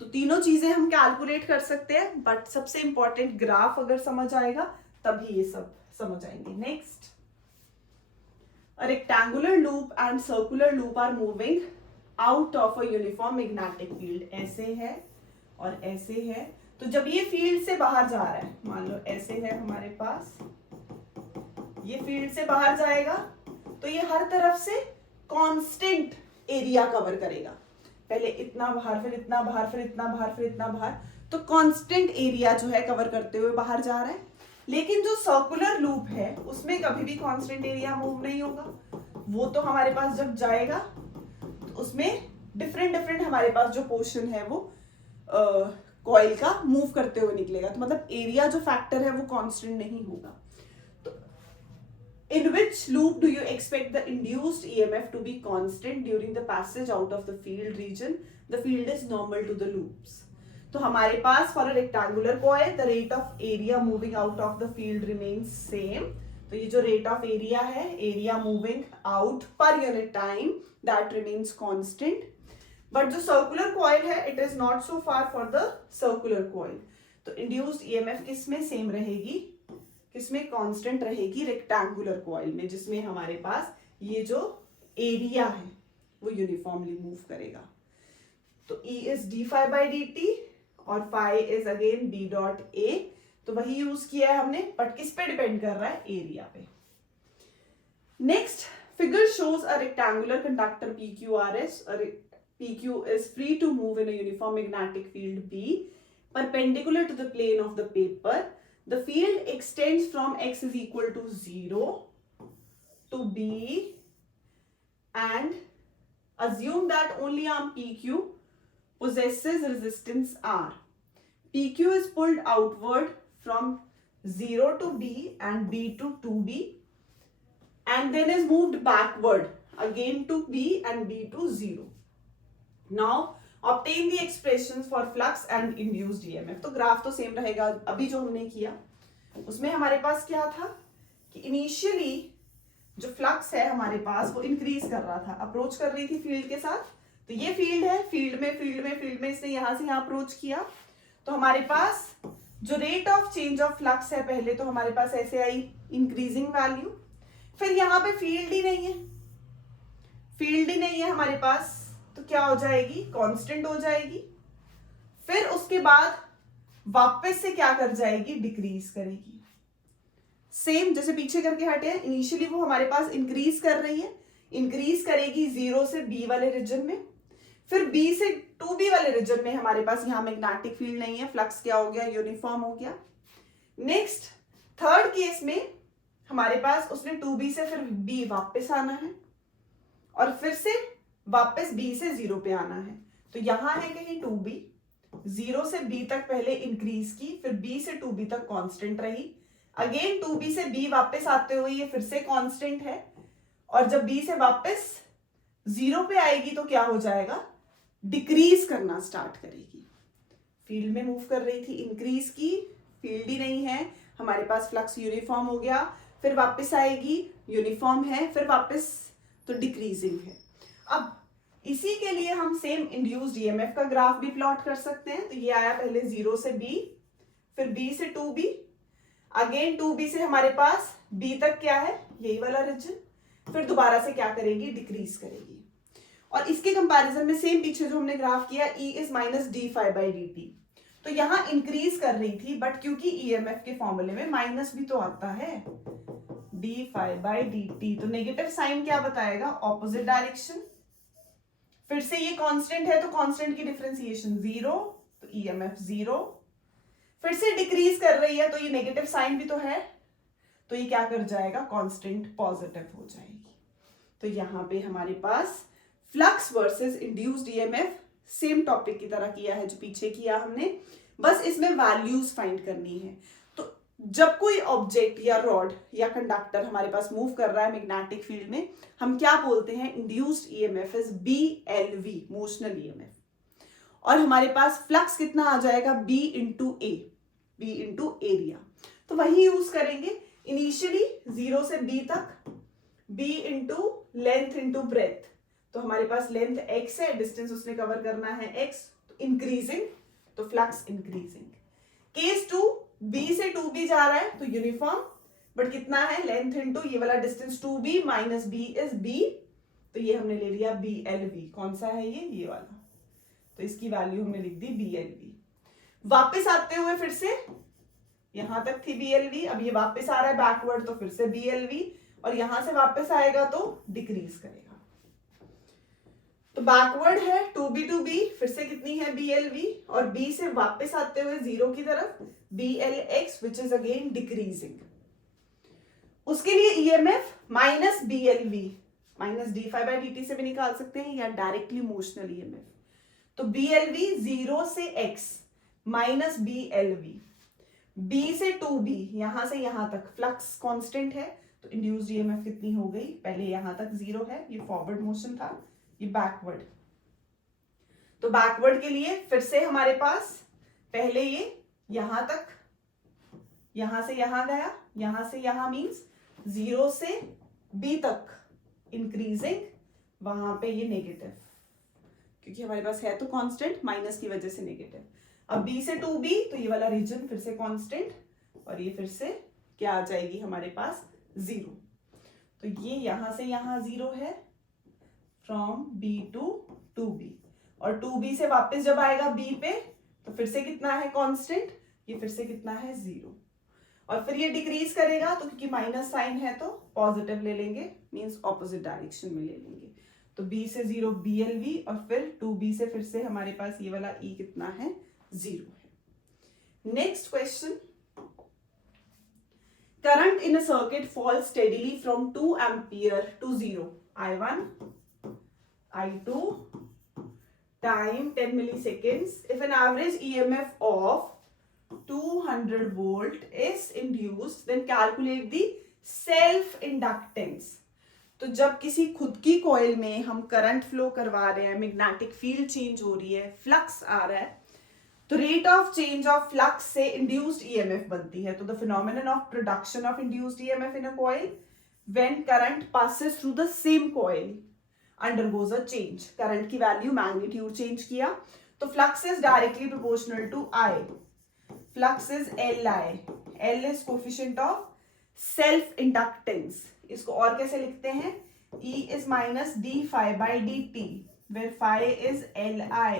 तो तीनों चीजें हम कैलकुलेट कर सकते हैं, बट सबसे इंपॉर्टेंट ग्राफ अगर समझ आएगा तभी ये सब समझ आएंगे। Next, a rectangular loop and circular loop are moving out of a uniform magnetic field। ऐसे है और ऐसे है, तो जब ये फील्ड से बाहर जा रहा है, मान लो ऐसे है हमारे पास, ये फील्ड से बाहर जाएगा तो ये हर तरफ से कांस्टेंट एरिया कवर करेगा। पहले इतना बाहर, फिर इतना बाहर, फिर इतना बाहर, फिर इतना बाहर, तो कांस्टेंट एरिया जो है कवर करते हुए बाहर जा रहा है। लेकिन जो सर्कुलर लूप है उसमें कभी भी कांस्टेंट एरिया मूव नहीं होगा, वो तो हमारे पास जब जाएगा तो उसमें डिफरेंट हमारे पास जो पोर्शन है वो कॉइल का मूव करते हुए निकलेगा। तो मतलब एरिया जो फैक्टर है वो कांस्टेंट नहीं होगा। तो in which loop do you expect the induced EMF to be constant during the passage out of the field region? The field is normal to the loops. तो हमारे पास for a rectangular coil the rate of area moving out of the field remains same. तो ये जो rate of area है, area moving out per unit time, that remains constant. But जो circular coil है it is not so far for the circular coil. तो induced EMF किसमें same रहेगी, किसमें कांस्टेंट रहेगी? रेक्टेंगुलर कॉइल में, जिसमें हमारे पास ये जो एरिया है वो यूनिफॉर्मली मूव करेगा। तो E is D phi by D T और phi is again B dot A. तो वही यूज किया है हमने, बट किस पे डिपेंड कर रहा है? एरिया पे। Next figure shows a rectangular conductor PQRS। PQ is free to move in a uniform magnetic field B perpendicular to the plane of the paper. The field extends from x is equal to 0 to B and assume that only arm PQ possesses resistance R. PQ is pulled outward from 0 to B and B to 2B and then is moved backward again to B and B to 0. Now obtain the expressions for flux and induced EMF. तो graph तो same रहेगा। अभी जो हमने किया उसमें हमारे पास क्या था कि इनिशियली जो फ्लक्स है हमारे पास वो इंक्रीज कर रहा था, अप्रोच कर रही थी फील्ड के साथ। तो ये फील्ड है, फील्ड में इसने यहां से यहां अप्रोच किया, तो हमारे पास जो rate of change of flux है, पहले तो हमारे पास ऐसे आई इंक्रीजिंग वैल्यू, फिर यहाँ पे फील्ड ही नहीं है हमारे पास, तो क्या हो जाएगी? कांस्टेंट हो जाएगी। फिर उसके बाद वापस से क्या कर जाएगी? डिक्रीज करेगी। सेम जैसे पीछे करके हटे हैं, इनिशियली वो हमारे पास इंक्रीज कर रही है, इंक्रीज करेगी 0 से B वाले रीजन में, फिर B से 2B वाले रीजन में हमारे पास यहाँ मैग्नेटिक फील्ड नहीं है, फ्लक्स क्या हो गया? यूनिफॉर्म हो गया। नेक्स्ट थर्ड केस में हमारे पास उसने 2B से फिर B वापस आना है और फिर से वापस B से 0 पे आना है। तो यहां है कहीं 2B, 0 से B तक पहले इंक्रीज की, फिर B से 2B तक कांस्टेंट रही, अगेन 2b से b वापस आते हुए ये फिर से कांस्टेंट है, और जब b से वापस 0 पे आएगी तो क्या हो जाएगा, डिक्रीज करना स्टार्ट करेगी। फील्ड में मूव कर रही थी, इंक्रीज की, फील्ड ही नहीं है, हमारे पास फ्लक्स यूनिफॉर्म हो गया, फिर वापस आएगी, यूनिफॉर्म है, फिर वापस तो डिक्रीजिंग है। अब इसी के लिए हम सेम इंड्यूस्ड ईएमएफ का ग्राफ भी प्लॉट कर सकते हैं। तो ये आया पहले 0 से b, फिर b से 2b, अगेन 2b से हमारे पास b तक क्या है, यही वाला रीजन, फिर दोबारा से क्या करेगी, डिक्रीज करेगी। और इसके कंपैरिजन में सेम पीछे जो हमने ग्राफ किया, E is minus d phi by D T, तो यहां इंक्रीज कर रही थी, बट क्योंकि ईएमएफ के फॉर्मूले में माइनस भी तो आता है, d phi by D T, तो नेगेटिव साइन क्या बताएगा, ऑपोजिट डायरेक्शन। फिर से ये कांस्टेंट है तो कांस्टेंट की डिफरेंशिएशन 0, तो ईएमएफ 0। फिर से डिक्रीज कर रही है तो ये नेगेटिव साइन भी तो है, तो ये क्या कर जाएगा, कांस्टेंट पॉजिटिव हो जाएगी। तो यहां पे हमारे पास flux versus induced EMF same topic की तरह किया है जो पीछे किया हमने, बस इसमें वैल्यूज फाइंड करनी है। तो जब कोई ऑब्जेक्ट या रॉड या कंडक्टर हमारे पास मूव कर रहा है मैग्नेटिक फील्ड में, हम क्या बोलते हैं, induced EMF is BLV, motional EMF, और हमारे पास फ्लक्स कितना आ जाएगा, B into A, B into area. तो वही यूज करेंगे, इनिशियली 0 से B तक B into length into breadth, तो हमारे पास लेंथ x है, डिस्टेंस उसने कवर करना है x, तो इंक्रीजिंग, तो फ्लक्स इंक्रीजिंग। केस 2, b से 2b जा रहा है तो यूनिफॉर्म, बट कितना है, लेंथ इंटू ये वाला distance 2b minus b is b, तो ये हमने ले लिया BLV। कौन सा है ये वाला, तो इसकी वैल्यू हमने लिख दी BLV। वापस आते हुए फिर से यहां तक थी BLV, अब ये वापस आ रहा है बैकवर्ड तो फिर से BLV, और यहां से वापस आएगा तो डिक्रीज करेगा। तो बैकवर्ड है 2b टू b, फिर से कितनी है BLV, और b से वापस आते हुए 0 की तरफ BLX which is again decreasing. उसके लिए EMF minus BLV, minus d phi by D t से भी निकाल सकते हैं, या डायरेक्टली मोशनल ईएमएफ। तो BLV 0 से x माइनस BLV, b से 2b, यहां से यहां तक फ्लक्स कांस्टेंट है, तो इंड्यूस्ड ईएमएफ कितनी हो गई, पहले यहां तक 0 है, ये फॉरवर्ड मोशन था, ये बैकवर्ड। तो बैकवर्ड के लिए फिर से हमारे पास पहले ये यहां तक, यहां से यहां गया, यहां से यहां मींस 0 से b तक इंक्रीजिंग, वहां पे ये नेगेटिव, क्योंकि हमारे पास है तो कांस्टेंट, माइनस की वजह से नेगेटिव। अब b से 2b, तो ये वाला रीजन फिर से कांस्टेंट, और ये फिर से क्या आ जाएगी हमारे पास 0। तो ये यहां से यहां 0 है, फ्रॉम b टू 2b, और 2b से वापस जब आएगा b पे तो फिर से कितना है कांस्टेंट, ये फिर से कितना है 0, और फिर ये डिक्रीज करेगा, तो क्योंकि माइनस साइन है तो पॉजिटिव ले लेंगे, मींस ऑपोजिट डायरेक्शन में ले लेंगे। तो b से 0 BLV, और फिर 2b से फिर से हमारे पास ये वाला E कितना है, 0 है। Next question, current in a circuit falls steadily from 2 ampere to 0, I1 I2 time 10 milliseconds if an average EMF of 200 volt is induced, then calculate the self inductance। तो जब किसी खुद की कॉइल में हम करंट फ्लो करवा रहे हैं, मैग्नेटिक फील्ड चेंज हो रही है, फ्लक्स आ रहा है, तो rate of change of flux से इंड्यूस्ड ईएमएफ बनती है। तो the phenomenon of production of induced EMF in a coil when current passes through the same coil undergoes a change. Current की वैल्यू मैग्नीट्यूड चेंज किया, तो flux is directly proportional to I, flux is LI, L is coefficient of self inductance. इसको और कैसे लिखते हैं, E is minus d phi by D T, where phi is LI,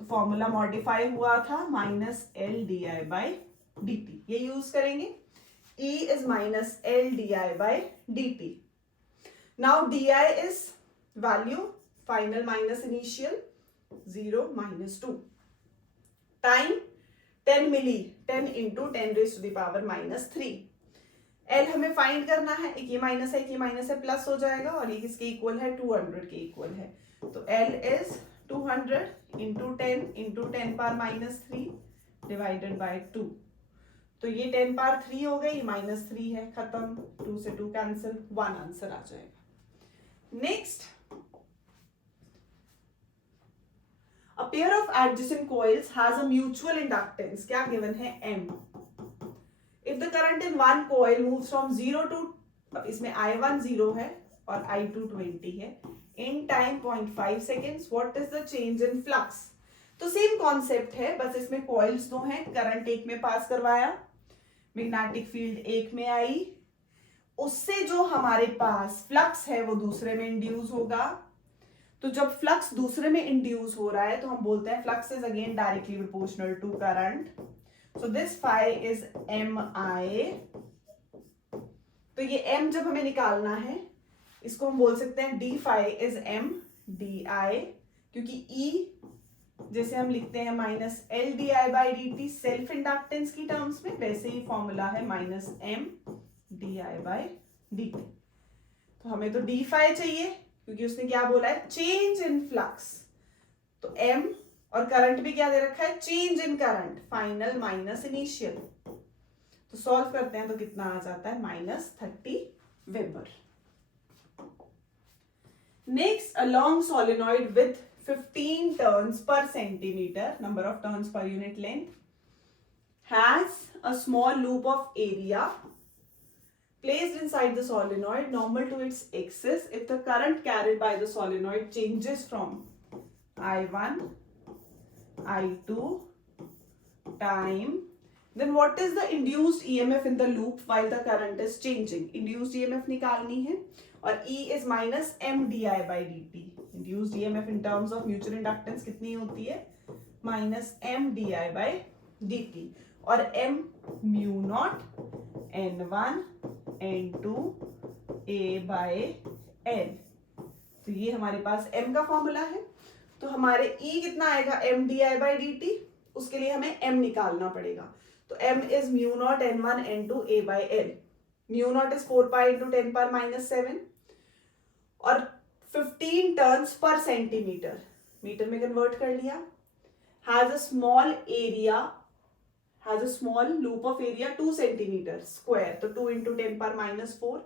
तो formula modify हुआ था, minus LDI by D T, ये use करेंगे। E is minus LDI by dt. Now DI is value, final minus initial, 0 minus 2. Time 10 milli, 10 into 10 raised to the power minus 3. L हमें find करना है, एक ये minus है, एक ये माइनस है, प्लस हो जाएगा, और ये किसके इक्वल है, 200 के इक्वल है। तो L is 200 into 10 into 10 power minus 3 divided by 2. तो ये 10 पावर 3 हो गई, -3 है, खत्म, 2 से 2 कैंसिल, 1 आंसर आ जाएगा। Next, a pair of adjacent coils has a mutual inductance, क्या गिवन है, M. If the current in one coil moves from 0 to, इसमें I1 0 है और I2 20 है, in time 0.5 seconds, what is the change in flux? तो same concept है, बस इसमें कॉइल्स दो हैं, करंट एक में पास करवाया, मैग्नेटिक फील्ड एक में आई, उससे जो हमारे पास फ्लक्स है वो दूसरे में इंड्यूस होगा। तो जब फ्लक्स दूसरे में इंड्यूस हो रहा है तो हम बोलते हैं flux is again directly proportional to current, so this phi is M I. तो ये एम जब हमें निकालना है इसको हम बोल सकते हैं d phi is M D I, क्योंकि ई जैसे हम लिखते हैं minus L d I by D t self inductance की टर्म्स में, वैसे ही फॉर्मूला है minus M D I by D T. तो हमें तो डी फाई चाहिए क्योंकि उसने क्या बोला है, चेंज इन फ्लक्स, तो एम और करंट भी क्या दे रखा है, change in current, final minus initial. तो सॉल्व करते हैं तो कितना आ जाता है, -30 weber. Next, a long solenoid with 15 turns per centimeter, number of turns per unit length, has a small loop of area placed inside the solenoid normal to its axis. If the current carried by the solenoid changes from I1, I2 time, then what is the induced EMF in the loop while the current is changing? Induced EMF निकालनी है और E is minus M di by dt. Induced EMF in terms of mutual inductance कितनी होती है, minus M di by dt, और M mu naught N1 N2 A by L। तो ये हमारे पास M का फॉर्मूला है। तो हमारे E कितना आएगा, M di by dt, उसके लिए हमें M निकालना पड़ेगा। तो M is mu naught N1 N2 A by L। mu naught is 4 pi into 10 power minus 7 और 15 टर्न्स पर सेंटीमीटर, मीटर में कन्वर्ट कर लिया, has a small area, has a small loop of area 2 centimetre square, तो 2 into 10 power minus 4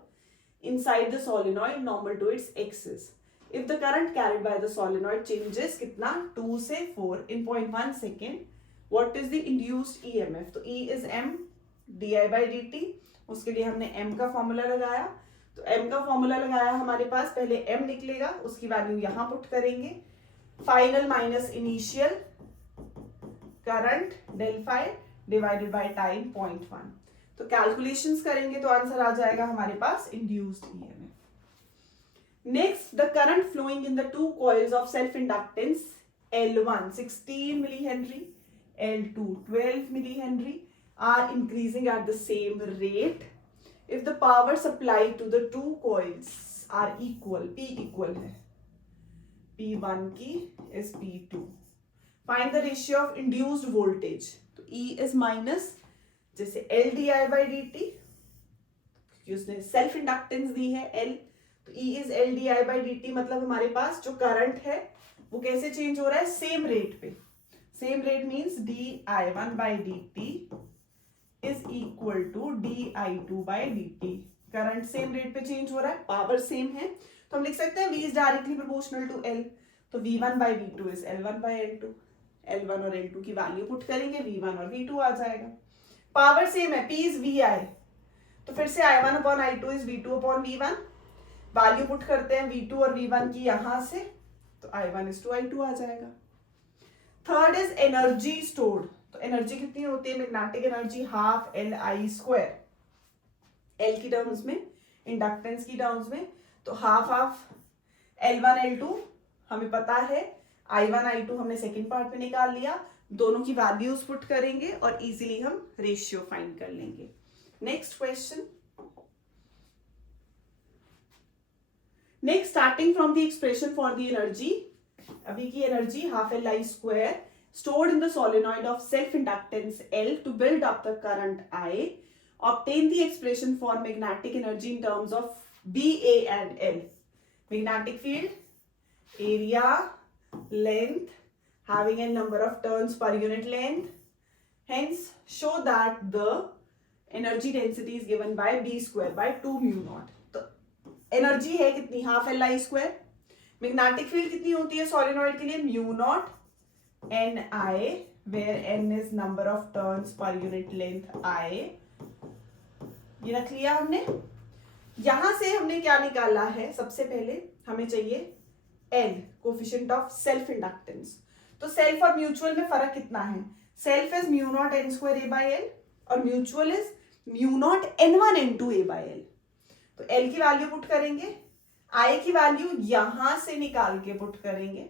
inside the solenoid normal to its axis. If the current carried by the solenoid changes कितना, 2 से 4 in 0.1 second, what is the induced EMF? तो E is M di by dt, उसके लिए हमने M का formula लगाया। तो M का फॉर्मूला लगाया हमारे पास, पहले M निकलेगा, उसकी वैल्यू यहां पुट करेंगे, final minus initial current del phi divided by time 0.1। तो कैलकुलेशंस करेंगे तो आंसर आ जाएगा हमारे पास induced EMF. Next, the current flowing in the two coils of self inductance L1 16 millihenry, L2 12 millihenry are increasing at the same rate if the power supplied to the two coils are equal, P equal है, P1 की is P2। Find the ratio of induced voltage, तो E is minus जैसे L di by dt, क्योंकि उसने self inductance दी है L, तो E is L di by dt, मतलब हमारे पास जो करंट है वो कैसे चेंज हो रहा है, सेम रेट पे। Same rate means di1 by dt is equal to di2 by dt। Current same rate पे चेंज हो रहा है, पावर सेम है, तो हम लिख सकते हैं V is directly proportional to L, तो V1 by V2 is L1 by L2। L1 और L2 की वैल्यू पुट करेंगे, V1 और V2 आ जाएगा। पावर सेम है, P is VI, तो फिर से I1 upon I2 is V2 upon V1, value put करते हैं V2 और V1 की यहां से, तो I1 is to I2 आ जाएगा। थर्ड इज एनर्जी स्टोर्ड, तो एनर्जी कितनी होती है, magnetic energy half Li square, L की टर्म्स में, इंडक्टेंस की टर्म्स में, तो हाफ ऑफ L1 L2 हमें पता है, I1 I2 हमने सेकेंड पार्ट में निकाल लिया, दोनों की वैल्यूज पुट करेंगे और इजीली हम रेशियो फाइंड कर लेंगे। Next question, next starting from the expression for the energy, अभी की energy half Li square stored in the solenoid of self-inductance L to build up the current I, obtain the expression for magnetic energy in terms of B, A and L. Magnetic field, area, length, having a number of turns per unit length. Hence, show that the energy density is given by B square by 2 mu nought. तो energy है कितनी, half L I square. Magnetic field कितनी होती है solenoid के लिए, mu nought N I, where N is number of turns per unit length I. ये रख लिया हमने। यहां से हमने क्या निकाला है, सबसे पहले हमें चाहिए L, coefficient of self inductance. तो सेल्फ और म्यूचुअल में फर्क कितना है, self is mu nought N square A by L और mutual is mu nought n1 n2 A by L. तो एल की वैल्यू पुट करेंगे, आई की वैल्यू यहां से निकाल के पुट करेंगे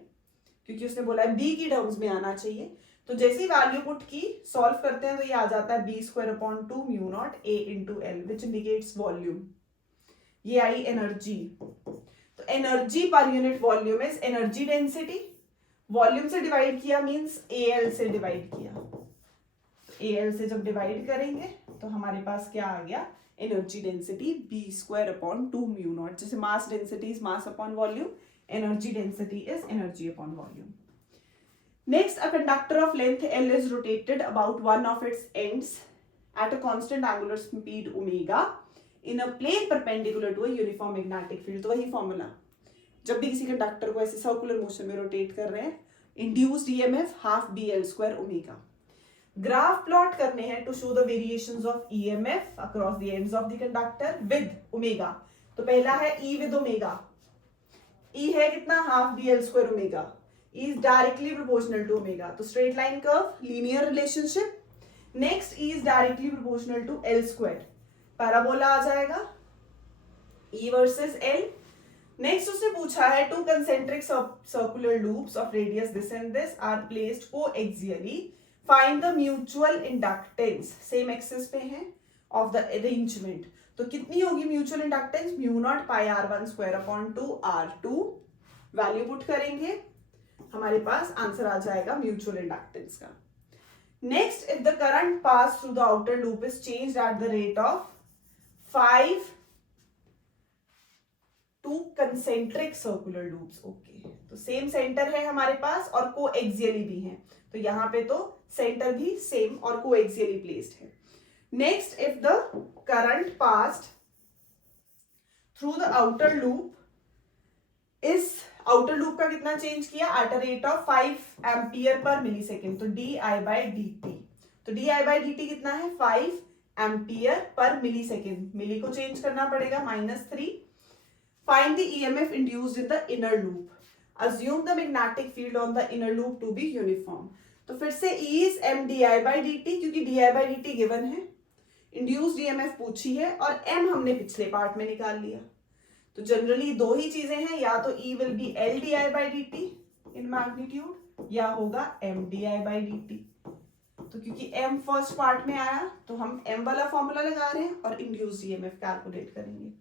क्योंकि उसने बोला है बी की टर्म्स में आना चाहिए। तो जैसी वैल्यू पुट की, सॉल्व करते हैं तो ये आ जाता है B square upon 2 mu naught A into L which indicates volume. ये आई एनर्जी। तो energy per unit volume is energy density. Volume से डिवाइड किया मींस एएल से डिवाइड किया। एएल से जब डिवाइड करेंगे तो हमारे पास क्या आ गया, energy density B square upon 2 mu nought. जैसे mass density is mass upon volume, energy density is energy upon volume. Next, a conductor of length L is rotated about one of its ends at a constant angular speed omega in a plane perpendicular to a uniform magnetic field। तो वही formula, जब भी किसी conductor को ऐसे circular motion में rotate कर रहे हैं, induced EMF half B L square omega. Graph plot करने हैं to show the variations of EMF across the ends of the conductor with omega. तो पहला है ई विद ओमेगा। ई है कितना, half B L square omega. E is directly proportional to omega, तो straight line curve, linear relationship. Next, E is directly proportional to L squared, parabola आ जाएगा E versus L. Next उसने पूछा है two concentric circular loops of radius this and this are placed coaxially. Find the mutual inductance, same axis पे है, of the arrangement. तो कितनी होगी mutual inductance, mu naught पाई r1 square upon 2 r2। Value put करेंगे, हमारे पास answer आ जाएगा mutual inductance का। Next, if the current pass through the outer loop is changed at the rate of 5 two concentric circular loops. Okay, तो same centre है हमारे पास और कोएक्सियली भी है, तो यहां पे तो सेंटर भी सेम और कोएक्सियली प्लेस्ड है। Next, if the current passed through the outer loop is, outer loop का कितना चेंज किया, at a rate of 5 ampere per millisecond, तो D I by D T. तो D I by D T कितना है, 5 ampere per मिली second. मिली को change करना पड़ेगा, -3। Find the EMF induced in the inner loop. Assume the magnetic field on the inner loop to be uniform. तो फिर से E is M D I by D T, क्योंकि D I by D T given है, induced EMF पूछी है और M हमने पिछले पार्ट में निकाल लिया। तो जनरली दो ही चीजें हैं, या तो E will B L d I by D t in magnitude या होगा M D I by D T. तो क्योंकि m फर्स्ट पार्ट में आया तो हम m वाला फॉर्मूला लगा रहे हैं और इंड्यूस्ड ईएमएफ कैलकुलेट करेंगे।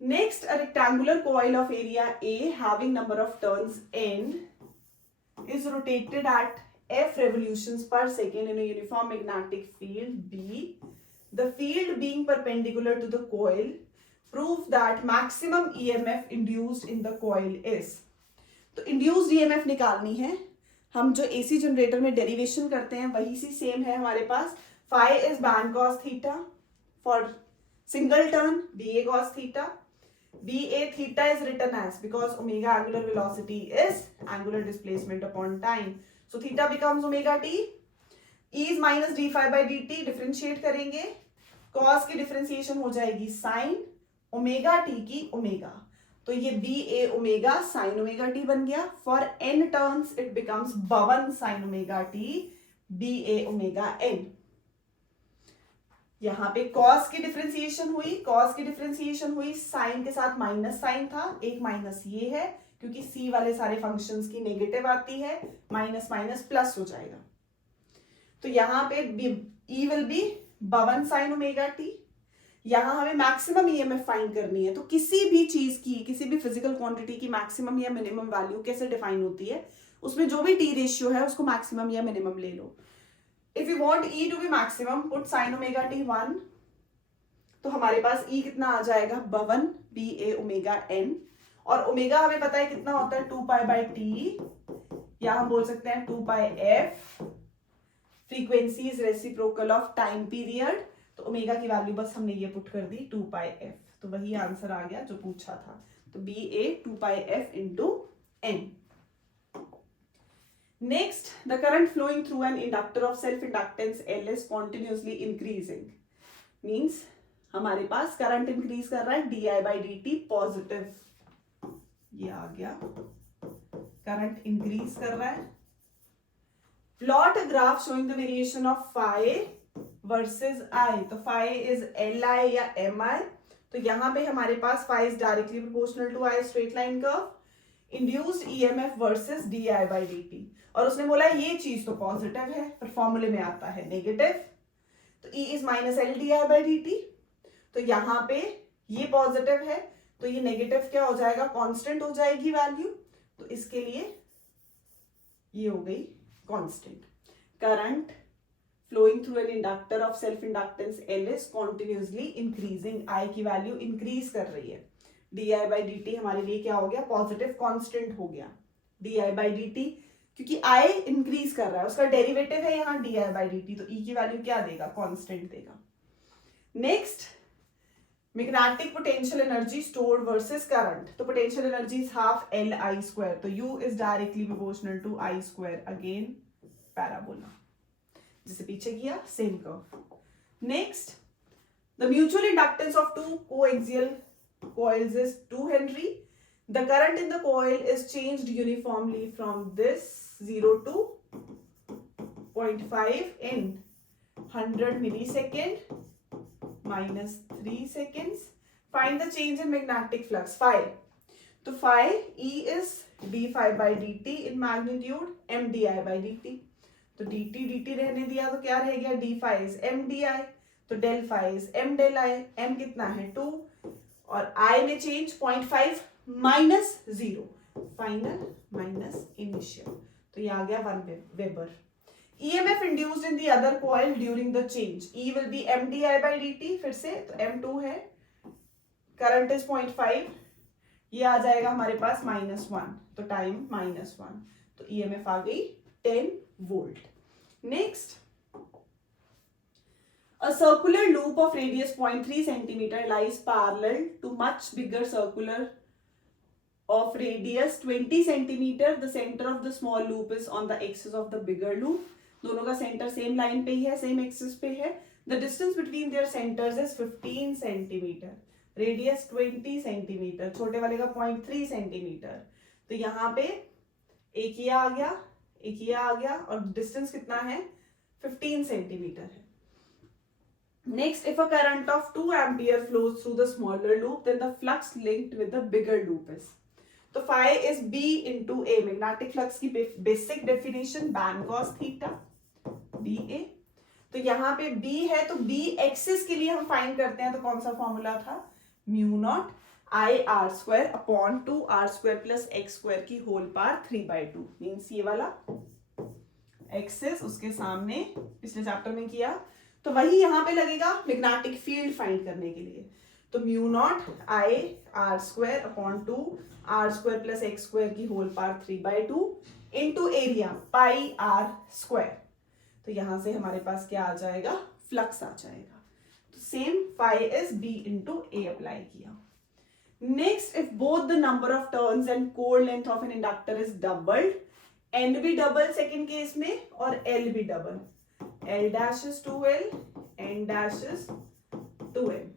Next, a rectangular coil of area A having number of turns n is rotated at f revolutions per second in a uniform magnetic field B. The field being perpendicular to the coil, prove that maximum EMF induced in the coil is. तो induced EMF निकालनी है। हम जो AC generator में derivation करते हैं वही सी same है हमारे पास। phi is band cos theta for single turn, BA cos theta. BA theta is written as, because omega angular velocity is angular displacement upon time, so theta becomes omega t. E is minus d phi by dt, differentiate करेंगे, cos की differentiation हो जाएगी sin omega t की omega, तो ये B A omega sine omega t बन गया। For n turns it becomes 52 sine omega t B A omega N. यहाँ पे cos की डिफरेंशिएशन हुई, साइन के साथ माइनस साइन था, एक माइनस ये है क्योंकि c वाले सारे फंक्शंस की नेगेटिव आती है, माइनस माइनस प्लस हो जाएगा। तो यहाँ पे E will B 52 sine omega T. यहाँ हमें मैक्सिमम ईएमएफ फाइंड करनी है, तो किसी भी चीज की, किसी भी फिजिकल क्वांटिटी की मैक्सिमम या मिनिमम वैल्यू कैसे डिफाइन होती है, उसमें जो भी टी रेशियो है उसको मैक्सिमम या मिनिमम ले लो। If you want E to be maximum, put sine omega T 1, तो हमारे पास E कितना आ जाएगा 52 बी ए ओमेगा एन, और ओमेगा हमें पता है कितना होता है 2 पाई बाई टी, या हम बोल सकते हैं 2 pi F frequency is reciprocal of time period, तो ओमेगा की वैल्यू बस हमने ये पुट कर दी 2 पाई एफ, तो वही आंसर आ गया जो पूछा था, तो B A 2 pi F into N. Next, the current flowing through an inductor of self inductance L is continuously increasing, means हमारे पास करंट इंक्रीज कर रहा है d I by D t positive, ये आ गया, करंट इंक्रीज कर रहा है। Plot a graph showing the variation of phi versus I, तो फाई इज एल आई या एम आई, तो यहां पे हमारे पास phi is directly proportional to I straight line curve, induced EMF versus D I by D T, और उसने बोला ये चीज तो पॉजिटिव है पर फॉर्मूले में आता है नेगेटिव, तो E is minus L d I by D T, तो यहां पे ये पॉजिटिव है तो ये नेगेटिव क्या हो जाएगा, कांस्टेंट हो जाएगी वैल्यू, तो इसके लिए ये हो गई constant. Current flowing through an inductor of self inductance L is continuously increasing, I की वैल्यू इंक्रीज कर रही है, di by dt हमारे लिए क्या हो गया, पॉजिटिव कांस्टेंट हो गया, di by dt, क्योंकि I इंक्रीज कर रहा है, उसका डेरिवेटिव है यहाँ di by dt, तो E की वैल्यू क्या देगा, कांस्टेंट देगा। Next, magnetic potential energy stored versus current, तो potential energy is half L I square, तो U is directly proportional to I square, again parabola, जिसे पीछे किया same curve. Next, the mutual inductance of two coaxial coils is 2 henry, the current in the coil is changed uniformly from this 0 to 0.5 in 100 millisecond minus 3 seconds. Find the change in magnetic flux phi, तो phi E is d phi by dt in magnitude m di by dt, तो dt dt रहने दिया तो क्या रह गया, d phi is m di, तो del phi is m del i, m कितना है 2 और I में change 0.5 minus 0, final minus initial, तो ये आ गया 1 weber. EMF induced in the other coil during the change, E will be m di by dt, फिर से तो m2 है, करंट इज 0.5, ये आ जाएगा हमारे पास -1, तो टाइम -1, तो EMF आ गई 10 volt. Next, a circular loop of radius 0.3 centimeter lies parallel to much bigger circular of radius 20 centimeter. The center of the small loop is on the axis of the bigger loop. दोनों का centre same line पे ही है, same axis पे है. The distance between their centers is 15 centimeter. Radius 20 centimeter. छोटे वाले का 0.3 centimeter. तो यहाँ पे एक ये आ गया, एक ये आ गया और डिस्टेंस कितना है 15 सेंटीमीटर है. Next, if a current of 2 ampere flows through the smaller loop then the flux linked with the bigger loop is, तो phi is B into A. Magnetic flux की बेसिक डेफिनेशन बैन cos theta B A. तो यहाँ पे B है तो B axis के लिए हम फाइंड करते हैं, तो कौन सा फॉर्मूला था, mu not I R square upon 2 R square plus X square की होल पावर 3/2. मीन्स ये वाला एक्सिस उसके सामने पिछले चैप्टर में किया, तो वही यहाँ पे लगेगा मैग्नेटिक फील्ड फाइंड करने के लिए. तो mu not I R square upon 2 R square plus X square की whole power 3/2 into area pi R square. तो यहां से हमारे पास क्या आ जाएगा, फ्लक्स आ जाएगा. तो same phi is B into A apply किया. Next, if both the number of turns and core length of an inductor is doubled, N भी डबल सेकेंड केस में और एल भी double, L dash is 2l, N dash is 2m,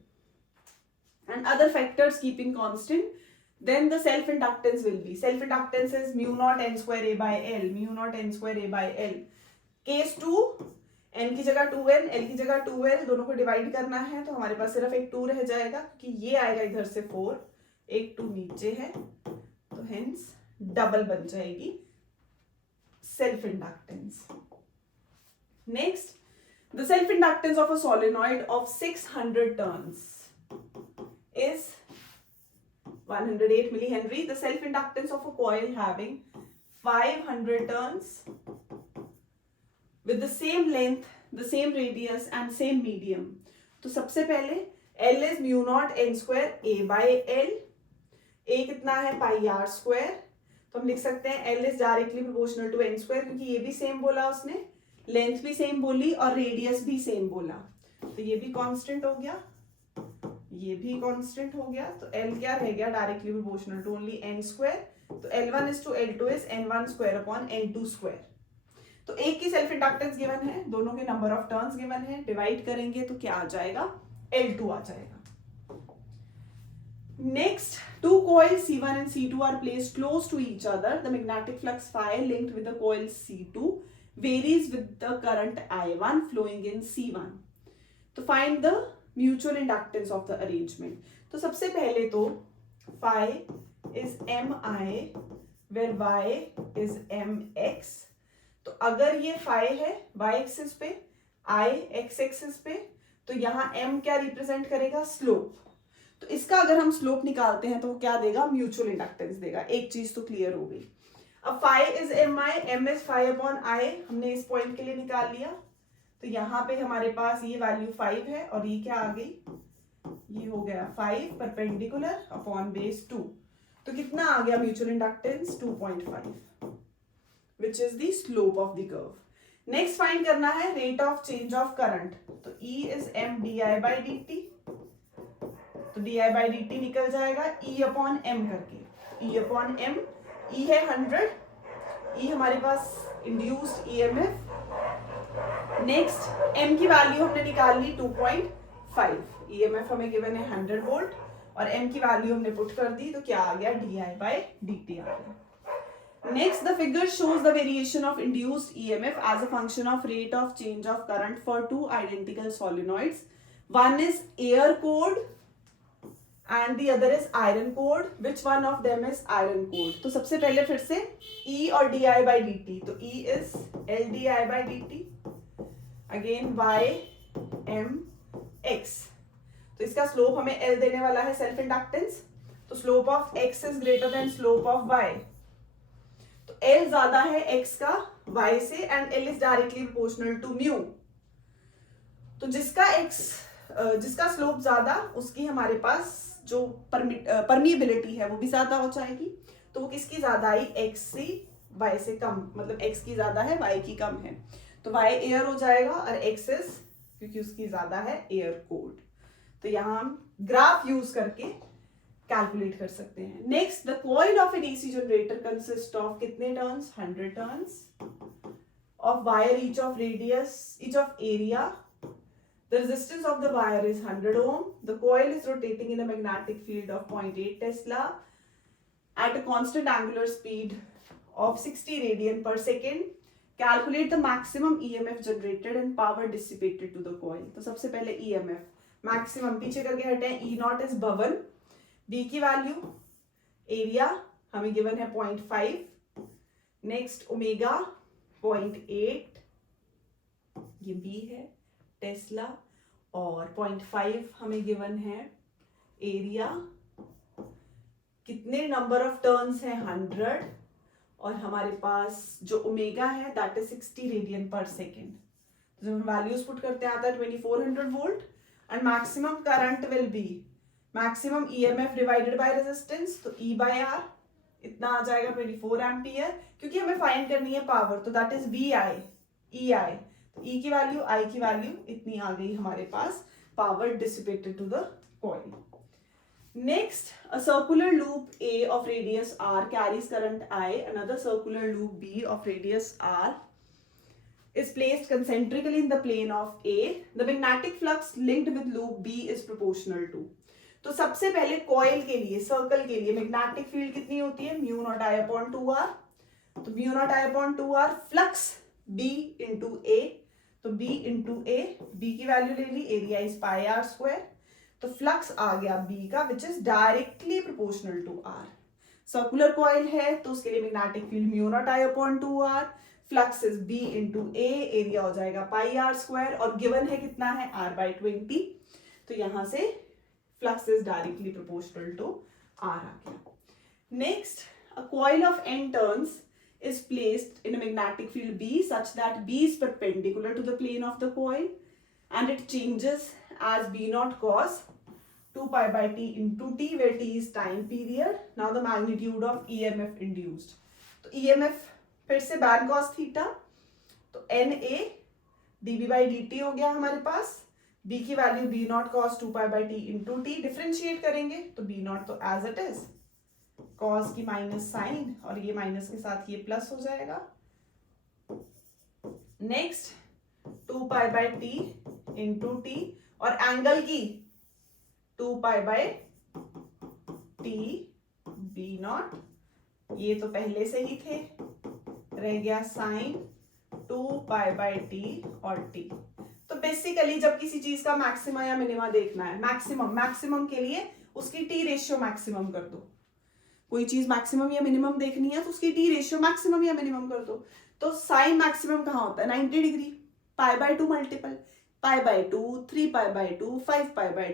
and other factors keeping constant, then the self inductance will be, self inductance is mu naught n square a by l, mu naught n square a by l. Case 2, n की जगह 2n, l की जगह 2l, दोनों को divide करना है तो हमारे पास सिर्फ एक 2 रह जाएगा कि ये आएगा इधर से 4, एक 2 नीचे है, तो हेंस डबल बन जाएगी self inductance. Next, the self inductance of a solenoid of 600 turns is 108 millihenry. The self inductance of a coil having 500 turns with the same length, the same radius and same medium. तो सबसे पहले L is mu naught n square a by L. A कितना है पाई R square, तो हम लिख सकते हैं L is directly proportional to n square, क्योंकि ये भी सेम बोला उसने, लेंथ भी सेम बोली और रेडियस भी सेम बोला, तो ये भी कांस्टेंट हो गया, ये भी कांस्टेंट हो गया, तो L क्या रह गया, directly proportional to only n square, तो L1 is to L2 is n1 square upon n2 square. तो एक की सेल्फ इंडक्टेंस गिवन है, दोनों के नंबर ऑफ टर्न्स गिवन है, डिवाइड करेंगे तो क्या आ जाएगा, L2 आ जाएगा। Next, two coils C1 and C2 are placed close to each other. The magnetic flux phi linked with the coil C2 varies with the current I1 flowing in C1. तो find the mutual inductance of the arrangement. तो सबसे पहले तो phi is Mi where y is mx. तो अगर ये phi है y axis पे, I x एक्सिस पे, तो यहाँ m क्या रिप्रेजेंट करेगा, स्लोप। तो इसका अगर हम स्लोप निकालते हैं तो क्या देगा, म्यूचुअल इंडक्टेंस देगा। एक चीज तो क्लियर हो गई। अब phi is mi, m is phi upon I हमने इस पॉइंट के लिए निकाल लिया, तो यहाँ पे हमारे पास ये वैल्यू 5 है और ये क्या आ गई, ये हो गया 5 परपेंडिकुलर अपॉन बेस 2, तो कितना आ गया mutual inductance 2.5 which is the slope of the curve. Next find करना है rate of change of current, तो E is m di by dt, तो di by dt निकल जाएगा E अपॉन m करके, E अपॉन m, E है 100, E हमारे पास इंड्यूस्ड EMF। नेक्स्ट m की वैल्यू हमने निकाल ली 2.5, EMF हमें गिवन है 100 वोल्ट और m की वैल्यू हमने पुट कर दी, तो क्या आ गया, di by dt आ गया। Next, the figure shows the variation of induced EMF as a function of rate of change of current for two identical solenoids. One is air cored and the other is iron cored. Which one of them is iron cored? तो सबसे पहले फिर से E और di by dt, तो E is L di by dt, again y m x, तो इसका slope हमें L देने वाला है सेल्फ इंडक्टेंस, तो slope of x is greater than slope of y, तो L ज्यादा है x का y से and L is directly proportional to mu, तो जिसका स्लोप ज्यादा उसकी हमारे पास जो परमिएबिलिटी है वो भी ज्यादा हो जाएगी, तो वो किसकी ज्यादा आई, x से y से कम, मतलब x की ज्यादा है y की कम है, तो y एयर हो जाएगा और x is, क्योंकि उसकी ज्यादा है, एयर कोल्ड। तो यहाँ हम ग्राफ यूज करके कैलकुलेट कर सकते हैं। Next, the coil of an AC generator consist of कितने turns, 100 turns of wire, each of radius, each of area. The resistance of the wire is 100 ohm. The coil is rotating in a magnetic field of 0.8 Tesla at a constant angular speed of 60 radian per second. Calculate the maximum EMF generated and power dissipated to the coil. तो सबसे पहले EMF maximum पीछे करके हटे हैं, E naught is 52, B की value, area हमें given है 0.5, नेक्स्ट ओमेगा 0.8, ये B है टेस्ला, और 0.5 हमें गिवन है एरिया, कितने नंबर ऑफ टर्न्स हैं 100, और हमारे पास जो ओमेगा है दैट इज 60 रेडियन पर सेकेंड। तो जब हम वैल्यूज पुट करते हैं आता है 2400 volt and maximum current will be maximum EMF divided by resistance, तो E बाय R इतना आ जाएगा 24 एम्पियर, क्योंकि हमें फाइंड करनी है पावर, तो that is VI EI, E की वैल्यू I की वैल्यू इतनी आ गई हमारे पास, power dissipated to the coil. Next, a circular loop A of radius R carries current I. Another circular loop B of radius R is placed concentrically in the plane of A. The magnetic flux linked with loop B is proportional to. तो सबसे पहले coil के लिए, circle के लिए magnetic field कितनी होती है, mu nought I upon 2R, तो mu nought I upon 2R, flux B into A, तो B इंटू A, B की वैल्यू ले ली, area is pi R square, तो फ्लक्स आ गया B का which is directly proportional to R। Circular coil है तो उसके लिए magnetic field mu nought I upon 2R, flux is B into A, area हो जाएगा पाई R स्क्वायर, और गिवन है कितना है R बाई 20, तो यहां से flux is directly proportional to R आ गया। Next, a coil of n turns is placed in a magnetic field B such that B is perpendicular to the plane of the coil and it changes as B naught cos 2 pi by T into T, where T is time period. Now the magnitude of EMF induced. तो EMF फिर से ban cos theta तो N A d B by D t हो गया हमारे पास। b की value B naught cos 2 pi by T into t, differentiate करेंगे तो बी नॉट तो एज इट इज, कॉस की माइनस साइन और ये माइनस के साथ ये प्लस हो जाएगा। Next 2 pi by T into t, और एंगल की 2 pi by T B naught, ये तो पहले से ही थे, रह गया साइन 2 पाई बाई टी और टी। तो बेसिकली जब किसी चीज का मैक्सिमम या मिनिमम देखना है, मैक्सिमम के लिए उसकी टी रेशियो मैक्सिमम कर दो। कोई चीज मैक्सिमम या मिनिमम देखनी है तो उसकी टी रेशियो मैक्सिमम या मिनिमम कर दो। तो साइन मैक्सिमम कहाँ होता है? 90 degree, pi by 2 multiple, pi by 2, 3 pi by 2, 5 pi by